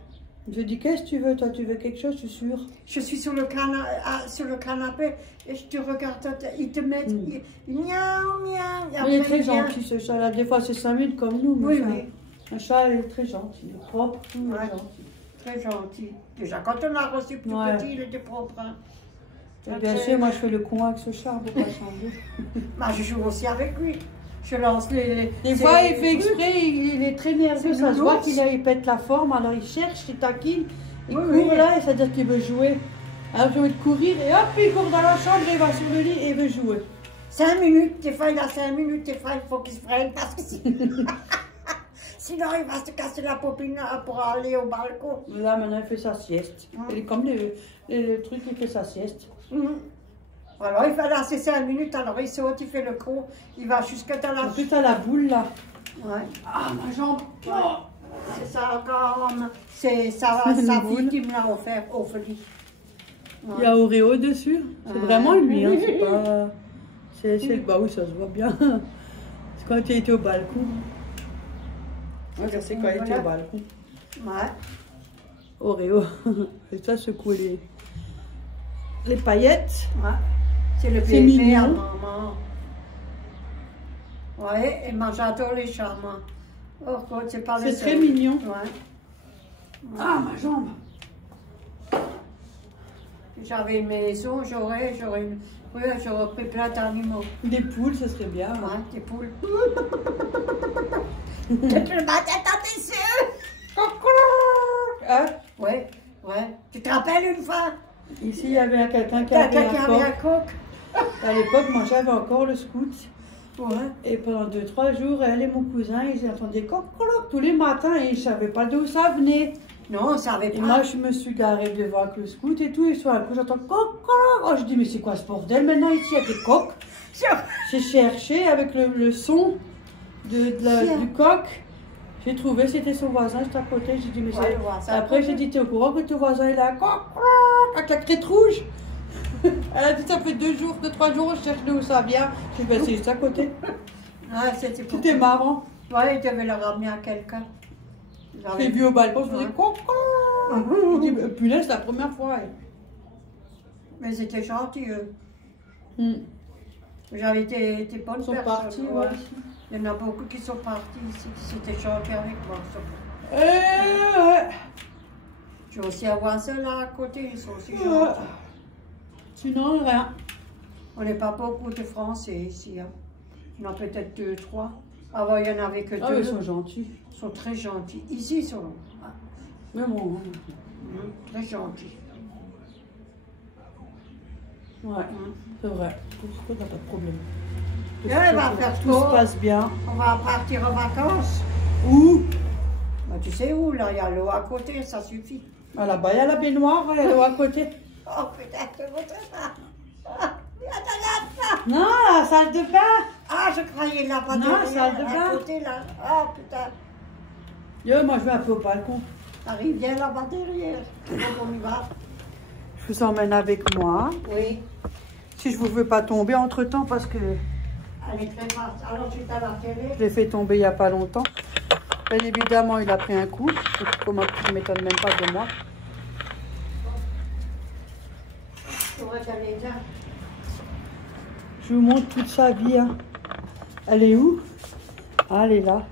Je dis, qu'est-ce que tu veux? Toi, tu veux quelque chose, je suis sûre. Je suis sur le canapé et je te regarde, il te met, miaou, miaou. Il est très gentil, ce chat. Là, des fois, c'est 5 minutes comme nous. Mais oui, oui. Un chat, il est très gentil, il est propre, ouais. Gentil. Très gentil. Déjà, quand on a reçu plus petit, il était propre. Hein. Bien sûr, moi, je fais le con avec ce chat, on ne peut pas changer. Bah, je joue aussi avec lui. Je lance les... Des fois, il fait exprès, il est très nerveux, ça se voit qu'il pète la forme, alors il cherche, il taquine, il court là, et c'est-à-dire qu'il veut jouer. Alors j'ai envie de courir, et hop, il court dans la chambre, il va sur le lit et il veut jouer. 5 minutes, des fois il a 5 minutes, des fois il faut qu'il se freine, parce que sinon il va se casser la popine pour aller au balcon. Là, maintenant, il fait sa sieste. Il est comme le truc, il fait sa sieste. Alors il fait là, c'est 5 minutes, alors il saute, il fait le coup, il va jusqu'à dans la... Ensuite, à la boule, là. Ouais. Ah, ma jambe. Ouais. C'est ça encore, c'est sa fille qui me l'a offert, Ophélie. Ouais. Il y a Auréo dessus, c'est vraiment lui, hein, c'est pas... C'est bah oui, ça se voit bien. C'est quand il était au balcon. Ouais, c'est quand il était au balcon. Ouais. Auréo. Et ça, secouer les paillettes. Ouais. C'est le bébé à maman. Ouais, et moi j'adore les chats, moi. Oh, c'est pas le seul. C'est très mignon. Ouais. Ah, ma jambe. J'avais une maison, j'aurais pris plein d'animaux. Des poules, ce serait bien. Ouais, des poules. Tu peux ma tête dans tes yeux. Hein? Ouais, ouais. Tu te rappelles une fois? Ici, il y avait quelqu'un qui avait un coq. À l'époque, moi, j'avais encore le scout. Ouais. Et pendant 2-3 jours, elle et mon cousin, ils entendaient coq tous les matins et ils ne savaient pas d'où ça venait. Non, on ne savait pas. Et moi, je me suis garée devant avec le scout et tout. Et sur un coup, j'entends coq. Oh, je dis, mais c'est quoi ce bordel? Maintenant, ici, il y a des coqs. J'ai cherché avec le son du coq. J'ai trouvé, c'était son voisin juste à côté. J'ai dit, mais c'est... Après, j'ai dit, t'es au courant que ton voisin, il a un coq avec la crête rouge? Elle a dit, ça fait 2-3 jours, je cherche d'où ça vient. J'ai dit, ben, c'est juste à côté. Ah, c'était marrant. Ouais, il devait le ramener à quelqu'un. J'ai vu au balcon, je faisais coq. Je dis, punaise, c'est la première fois. Mais c'était gentil, eux. J'avais été bonne personne. Ils sont partis, ouais. Il y en a beaucoup qui sont partis ici, qui s'étaient gentils avec moi. Ouais. J'ai aussi un voisin là à côté, ils sont aussi gentils. Sinon, rien. On n'est pas beaucoup de Français ici. Hein. Il y en a peut-être 2-3. Avant, il n'y en avait que 2. Ah, ils sont gentils. Ils sont très gentils. Ici, ils sont mais bon, très gentils. Ouais, c'est vrai. On n'a pas de problème. Là, va faire tout se passe bien. On va partir en vacances. Où? Bah, tu sais où, là, il y a l'eau à côté, ça suffit. Ah, là-bas, il y a la baignoire, il y a l'eau à côté. Oh putain, je te montre ça. Non, la salle de bain. Ah, je croyais là-bas à côté, là. Oh putain. Yo, moi, je vais un peu au balcon. La rivière là-bas derrière. Donc, on y va. Je vous emmène avec moi. Oui. Si je ne vous veux pas tomber entre-temps, parce que... Elle est très basse. Alors, tu t'as la télé. Je l'ai fait tomber il n'y a pas longtemps. Bien évidemment, il a pris un coup. Comment tu ne m'étonnes même pas de moi. Je vous montre toute sa vie. Hein. Elle est où? Ah, elle est là.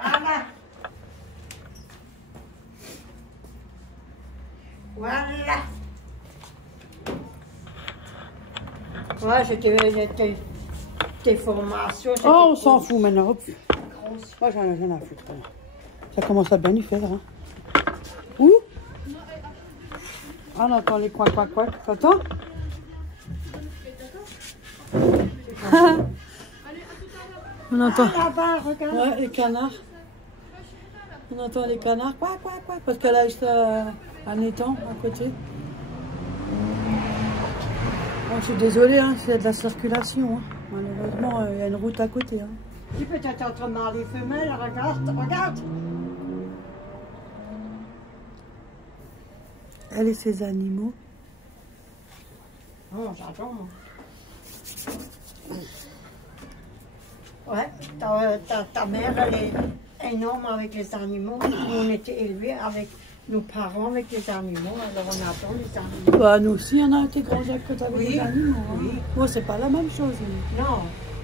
Voilà. Voilà. Ouais, j'étais tes formations. Oh, on s'en fout maintenant. Hop. Moi, j'en ai rien à foutre. Ça commence à bien y faire. Hein. Où? Ah, on entend les coins. T'entends? On entend. Ah, là-bas, regarde. Ouais, les canards. On entend les canards. Quoi, parce qu'elle a juste un étang à côté. Bon, je suis désolée, hein, c'est de la circulation. Hein. Malheureusement, il y a une route à côté. Hein. Tu peux être en train de voir les femelles, regarde. Elle et ses animaux. Oh, j'adore. Ouais, ta mère, elle est énorme avec les animaux. On était élevés avec nos parents, avec les animaux. Alors on adore les animaux. Bah, nous aussi, on a été grands avec Oui, les animaux. Hein. oui. Bon, c'est pas la même chose. Non,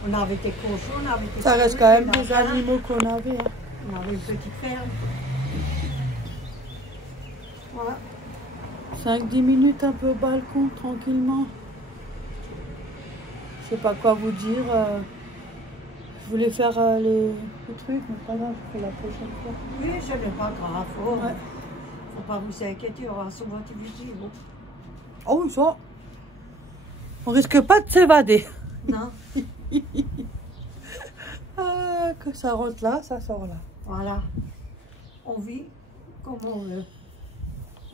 on avait des cochons, on avait des... Ça reste quand même des animaux qu'on avait. Hein. On avait une petite ferme. Voilà. 5-10 minutes un peu au balcon, tranquillement. Je sais pas quoi vous dire. Je voulais faire les trucs, mais pas grave, je ferai la prochaine fois. Oui, ce n'est pas grave. Oh, ouais. Faut pas vous inquiéter, on va souvent te visiter. Oh, ça. On risque pas de s'évader. Non. Que ça rentre là, ça sort là. Voilà. On vit comme on veut.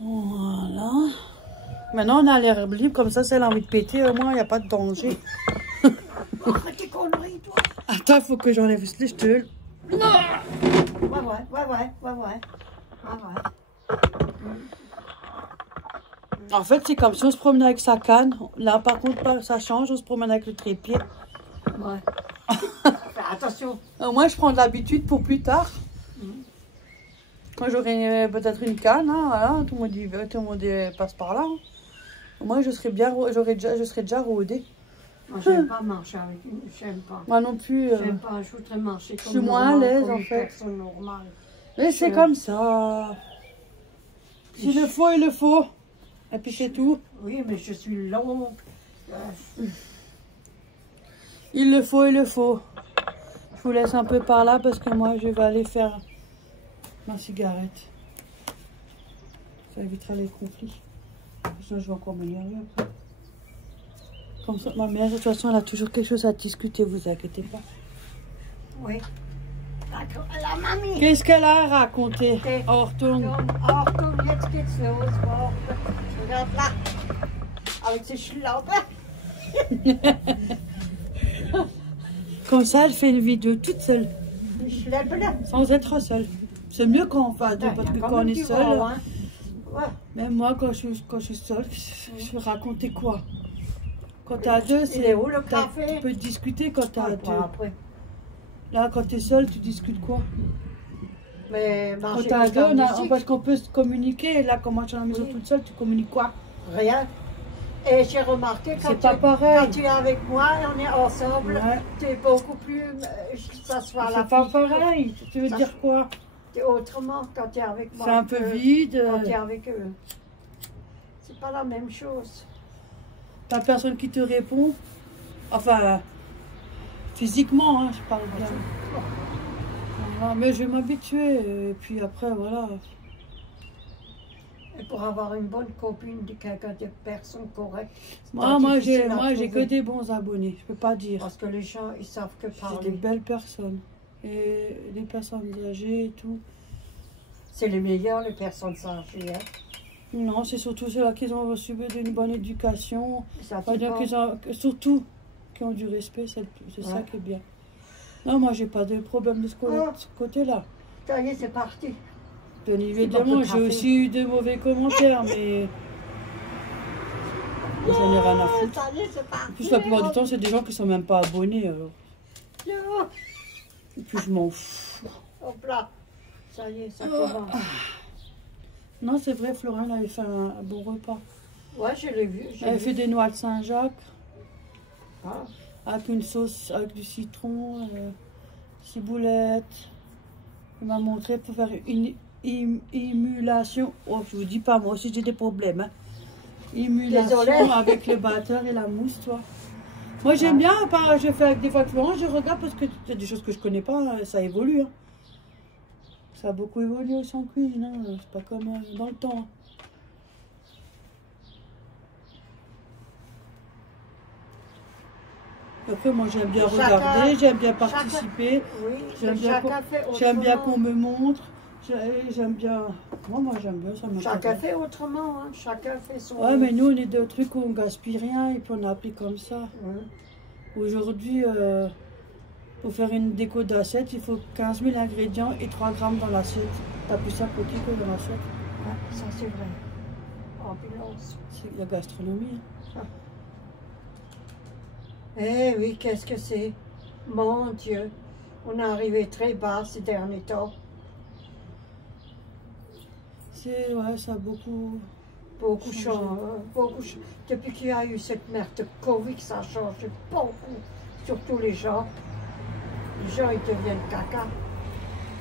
Voilà. Maintenant, on a l'air libre, comme ça, si elle a envie de péter, au moins, il n'y a pas de danger. Arrête tes conneries, toi. Attends, il faut que j'enlève ce lichtel. Ouais. En fait, c'est comme si on se promenait avec sa canne. Là, par contre, ça change, on se promène avec le trépied. Ouais. Attention. Au moins, je prends de l'habitude pour plus tard. Quand j'aurai peut-être une canne, hein, voilà, tout le monde passe par là. Hein. Au moins, je serai déjà rodée. Moi, j'aime pas marcher avec une... J'aime pas. Moi non plus. J'aime pas, je voudrais marcher comme je suis moins à l'aise, en fait. Personne normale. Mais c'est comme ça. S'il le faut, il le faut. Et puis c'est tout. Oui, mais je suis longue. Il le faut, il le faut. Je vous laisse un peu par là parce que moi, je vais aller faire ma cigarette. Ça évitera les conflits. Sinon, je vais encore m'énerver après. Comme ça, ma mère, de toute façon, elle a toujours quelque chose à discuter, vous inquiétez pas. Oui. D'accord. La mamie. Qu'est-ce qu'elle a raconté? Oh, retourne. Achtung, jetzt geht's los. Regarde là. Avec ses schloppes. Comme ça, elle fait une vidéo toute seule. Die Schleppe là. Sans être seule. C'est mieux quand on fait deux, parce que quand on est seul. Hein. Ouais. Même moi, quand je suis seule, je vais raconter quoi? Quand t'es à deux, Il est où le café? tu peux discuter quand t'es à deux. Après. Là, quand t'es seule, tu discutes quoi? Mais Quand t'es à deux, parce qu'on peut se communiquer. Et là, quand moi je suis à la maison toute seule, tu communiques quoi? Rien. Et j'ai remarqué C'est pas pareil. Quand tu es avec moi et on est ensemble, Ouais. tu es beaucoup plus. Ça soit la C'est pas pareil. Tu veux Ça- dire quoi? T'es autrement quand tu es avec moi. C'est un peu vide. Quand tu es avec eux. C'est pas la même chose. T'as personne qui te répond. Enfin, physiquement, hein, je parle bien. Voilà, mais je vais m'habituer. Et puis après, voilà. Et pour avoir une bonne copine, quelqu'un de personne correcte. c'est Moi, pas difficile à j'ai que trouver. des bons abonnés. Je peux pas dire. Parce que les gens, ils savent que C'est parler. des belles personnes. Et des personnes âgées et tout. C'est les meilleurs, les personnes âgées. Hein. Non, c'est surtout ceux-là qui ont reçu d'une bonne éducation. Ça On va dire surtout qui ont du respect, c'est ça qui est bien. Non, moi j'ai pas de problème de ce côté-là. Ça y est, c'est parti. Bien évidemment, j'ai aussi eu de mauvais commentaires, mais j'en ai rien à foutre. Ça y est, c'est parti. En plus, la plupart du temps, c'est des gens qui sont même pas abonnés. Alors. Et puis je m'en fous. Hop là. Ça y est, ça commence. Non, c'est vrai, Florent, elle avait fait un bon repas. Ouais, je l'ai vu. Elle avait fait des noix de Saint-Jacques. Ah. Avec une sauce, avec du citron, ciboulette. Il m'a montré pour faire une émulation. Oh, je vous dis pas, moi aussi j'ai des problèmes. Hein. Émulation Désolée. avec le batteur et la mousse, toi. Moi j'aime bien, je fais avec des fois Florent, je regarde parce que c'est des choses que je connais pas, ça évolue. Hein. Ça a beaucoup évolué aussi en cuisine, hein. C'est pas comme dans le temps. Hein. Après, moi j'aime bien regarder, j'aime bien participer, j'aime bien qu'on me montre, j'aime bien. Moi j'aime bien ça. Chacun fait autrement, hein. Chacun fait son. Ouais, mais nous on est deux trucs où on gaspille rien et puis on a appris comme ça. Aujourd'hui, pour faire une déco d'assiette, il faut 15 000 ingrédients et 3 grammes dans l'assiette. T'as plus ça petit que dans l'assiette. Ouais, ça c'est vrai. Ambulance. C'est la gastronomie. Hein. Eh oui, qu'est-ce que c'est? Mon Dieu, on est arrivé très bas ces derniers temps. C'est, ouais, ça a beaucoup... Beaucoup changé. Depuis qu'il y a eu cette merde de Covid, ça a changé beaucoup. Surtout les gens. Les gens, ils deviennent caca.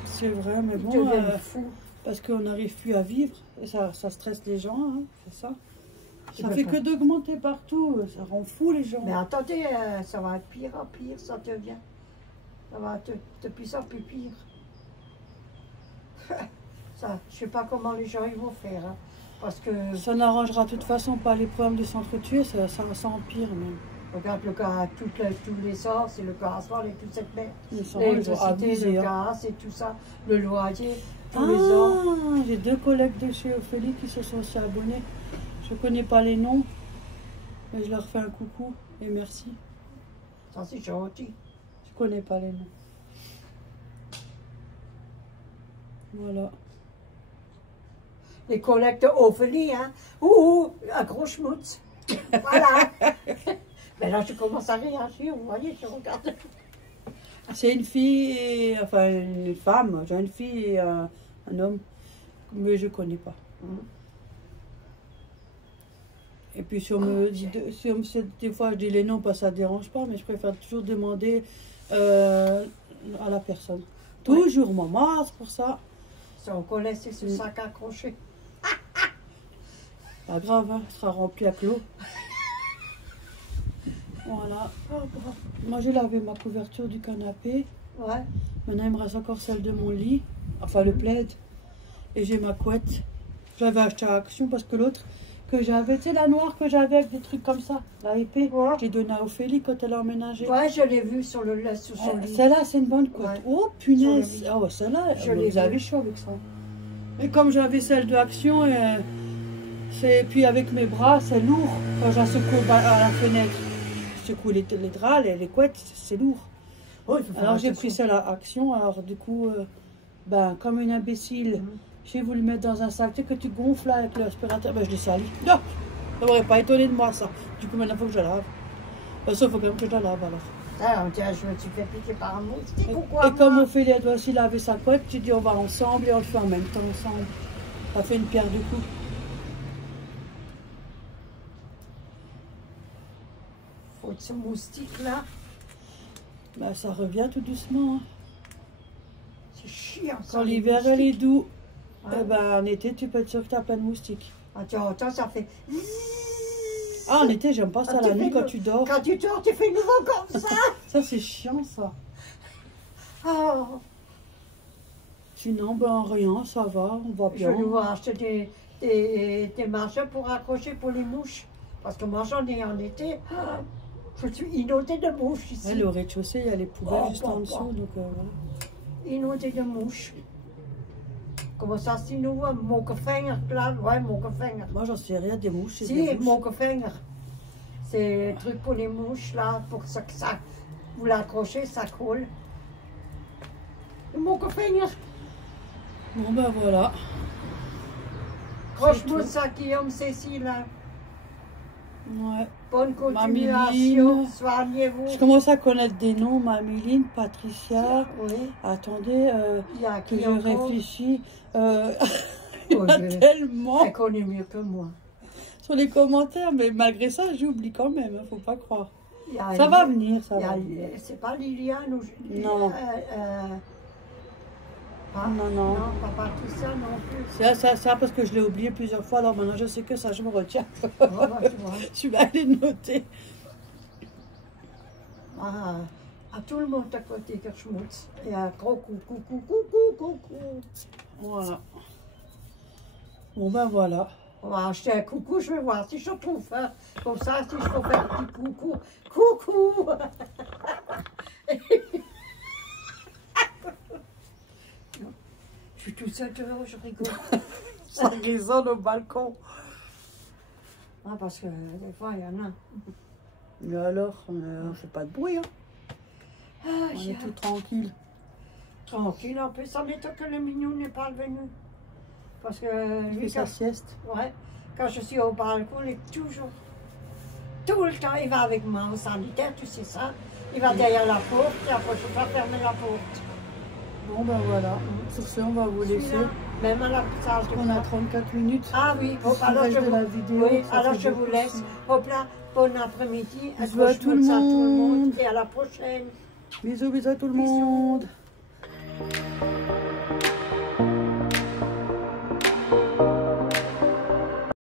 C'est vrai, mais bon, Ils deviennent fous. Parce qu'on n'arrive plus à vivre. Et ça stresse les gens, hein, c'est ça. Ça peux fait pas. que d'augmenter partout. Ça rend fou les gens. Mais attendez, ça va être pire en pire, ça devient. Ça va être de plus en plus pire. Ça, je ne sais pas comment les gens ils vont faire. Hein, parce que... Ça n'arrangera de toute façon pas les problèmes de s'entretuer, ça empire même. Regarde le gaz, tous les sorts, c'est le gasoil et toute cette merde. L'électricité, le gaz et tout ça, le loyer, tous les ans. J'ai 2 collègues de chez Ophélie qui se sont aussi abonnés. Je ne connais pas les noms, mais je leur fais un coucou et merci. Ça c'est gentil. Je ne connais pas les noms. Voilà. Les collègues de Ophélie, hein. Ouh, un gros schmutz. Voilà. Mais là, je commence à réagir, vous voyez, je regarde. C'est une fille, enfin une femme, j'ai une fille et un homme, mais je ne connais pas. Et puis si on me dit, des fois je dis les noms, parce que ça ne dérange pas, mais je préfère toujours demander à la personne. Toujours, maman, c'est pour ça. Si on connaît, c'est ce sac accroché. Pas grave, hein, ça sera rempli avec l'eau. Voilà. Moi j'ai lavé ma couverture du canapé. Ouais. Maintenant il me reste encore celle de mon lit, enfin le plaid. Et j'ai ma couette. J'avais acheté à Action parce que l'autre que j'avais, tu sais la noire que j'avais avec des trucs comme ça, la épée, ouais. J'ai donné à Ophélie quand elle a emménagé. Ouais, je l'ai vue sur sur son lit. Celle-là c'est une bonne couette. Ouais. Oh punaise. Ah ouais, celle-là, vous avez chaud avec ça. Et comme j'avais celle de Action, et puis avec mes bras, c'est lourd quand j'ai secoue à la fenêtre. Je secoue les draps, les couettes, c'est lourd. Oh, alors j'ai pris celle à Action, alors du coup, ben, comme une imbécile, j'ai voulu mettre dans un sac, tu sais que tu gonfles là, avec l'aspirateur, ben je l'ai sali. Non, ça m'aurait pas étonné de moi ça. Du coup maintenant il faut que je lave. Ça, il faut quand même que je la lave alors. Ah, on dirait, je me suis fait piquer par un moustique ou quoi? Et comme Ophélie elle doit aussi laver sa couette, tu dis on va ensemble et on le fait en même temps ensemble. Ça fait une pierre de coups. Faut de ce moustique là. Ben, ça revient tout doucement. Hein. C'est chiant ça. Quand l'hiver elle est doux, Ouais. eh ben, en été tu peux être sûr que tu n'as pas de moustiques. Attends, ça fait. Ah, en été, j'aime pas ça la nuit quand tu dors. Quand tu dors, tu fais nouveau comme ça. Ça, c'est chiant, ça. Oh. Sinon, ben rien, ça va, on va Je bien. vais devoir acheter des machins pour accrocher pour les mouches. Parce que moi, j'en ai en été. Je suis inondée de mouches ici. Ouais, le rez-de-chaussée, il y a les poubelles juste en dessous. oh. Donc, voilà. Inondée de mouches. Comment ça, si nous, Mokefinger, là, ouais, Mokefinger. Moi, j'en sais rien des mouches. Si, des mouches. Mokefinger. C'est le truc pour les mouches, là, pour que ça vous l'accrochez, ça colle. Mokefinger. Bon, ben voilà. Croche-moi ça, Guillaume, Cécile, là. Ouais. Bonne Maméline. continuation. Soignez-vous. Je commence à connaître des noms. Maméline, Patricia. Oui. Attendez, Il y a que qui je encore? réfléchis. Il y Oh, en a tellement Elle connaît mieux que moi. sur les commentaires, mais malgré ça, j'oublie quand même, hein, faut pas croire. Il y a Ça va venir, ça va il venir. y a- C'est pas Liliane ou... Non. Pas- Non, non. Non, pas Patricia non plus. C'est ça parce que je l'ai oublié plusieurs fois, alors maintenant je sais que ça, je me retiens. Oh, bah, tu vois. Je vais aller noter. À tout le monde à côté que je monte. Et un gros coucou, coucou, coucou, coucou. Voilà. Bon ben voilà. On va acheter un coucou, je vais voir si je trouve hein. Comme ça, si je peux faire un petit coucou. Coucou. Je suis toute seule dehors, je rigole. Ça résonne au balcon. Ah, parce que des fois, il y en a. Mais alors, on fait pas de bruit, hein. Ah, On j'ai est tout tranquille. tranquille, en plus, ça m'étonne que le mignon n'est pas venu. Parce que Il fait lui, sa quand, sieste. ouais, quand je suis au balcon, il est toujours, tout le temps, il va avec moi au sanitaire, tu sais ça. Il va derrière la porte, et après, je dois fermer la porte. Bon ben voilà. Sur ce, on va vous laisser. Celui-là, même à la salle de On a bain. 34 minutes. Ah oui, Pour hop, alors le je reste de vous, la vidéo, oui, ça alors fait je vous beaucoup. laisse. Hop là, bon après-midi, Bisous à tout le à tout le monde. monde et à la prochaine. Bisous, bisous à tout le Bisous. monde.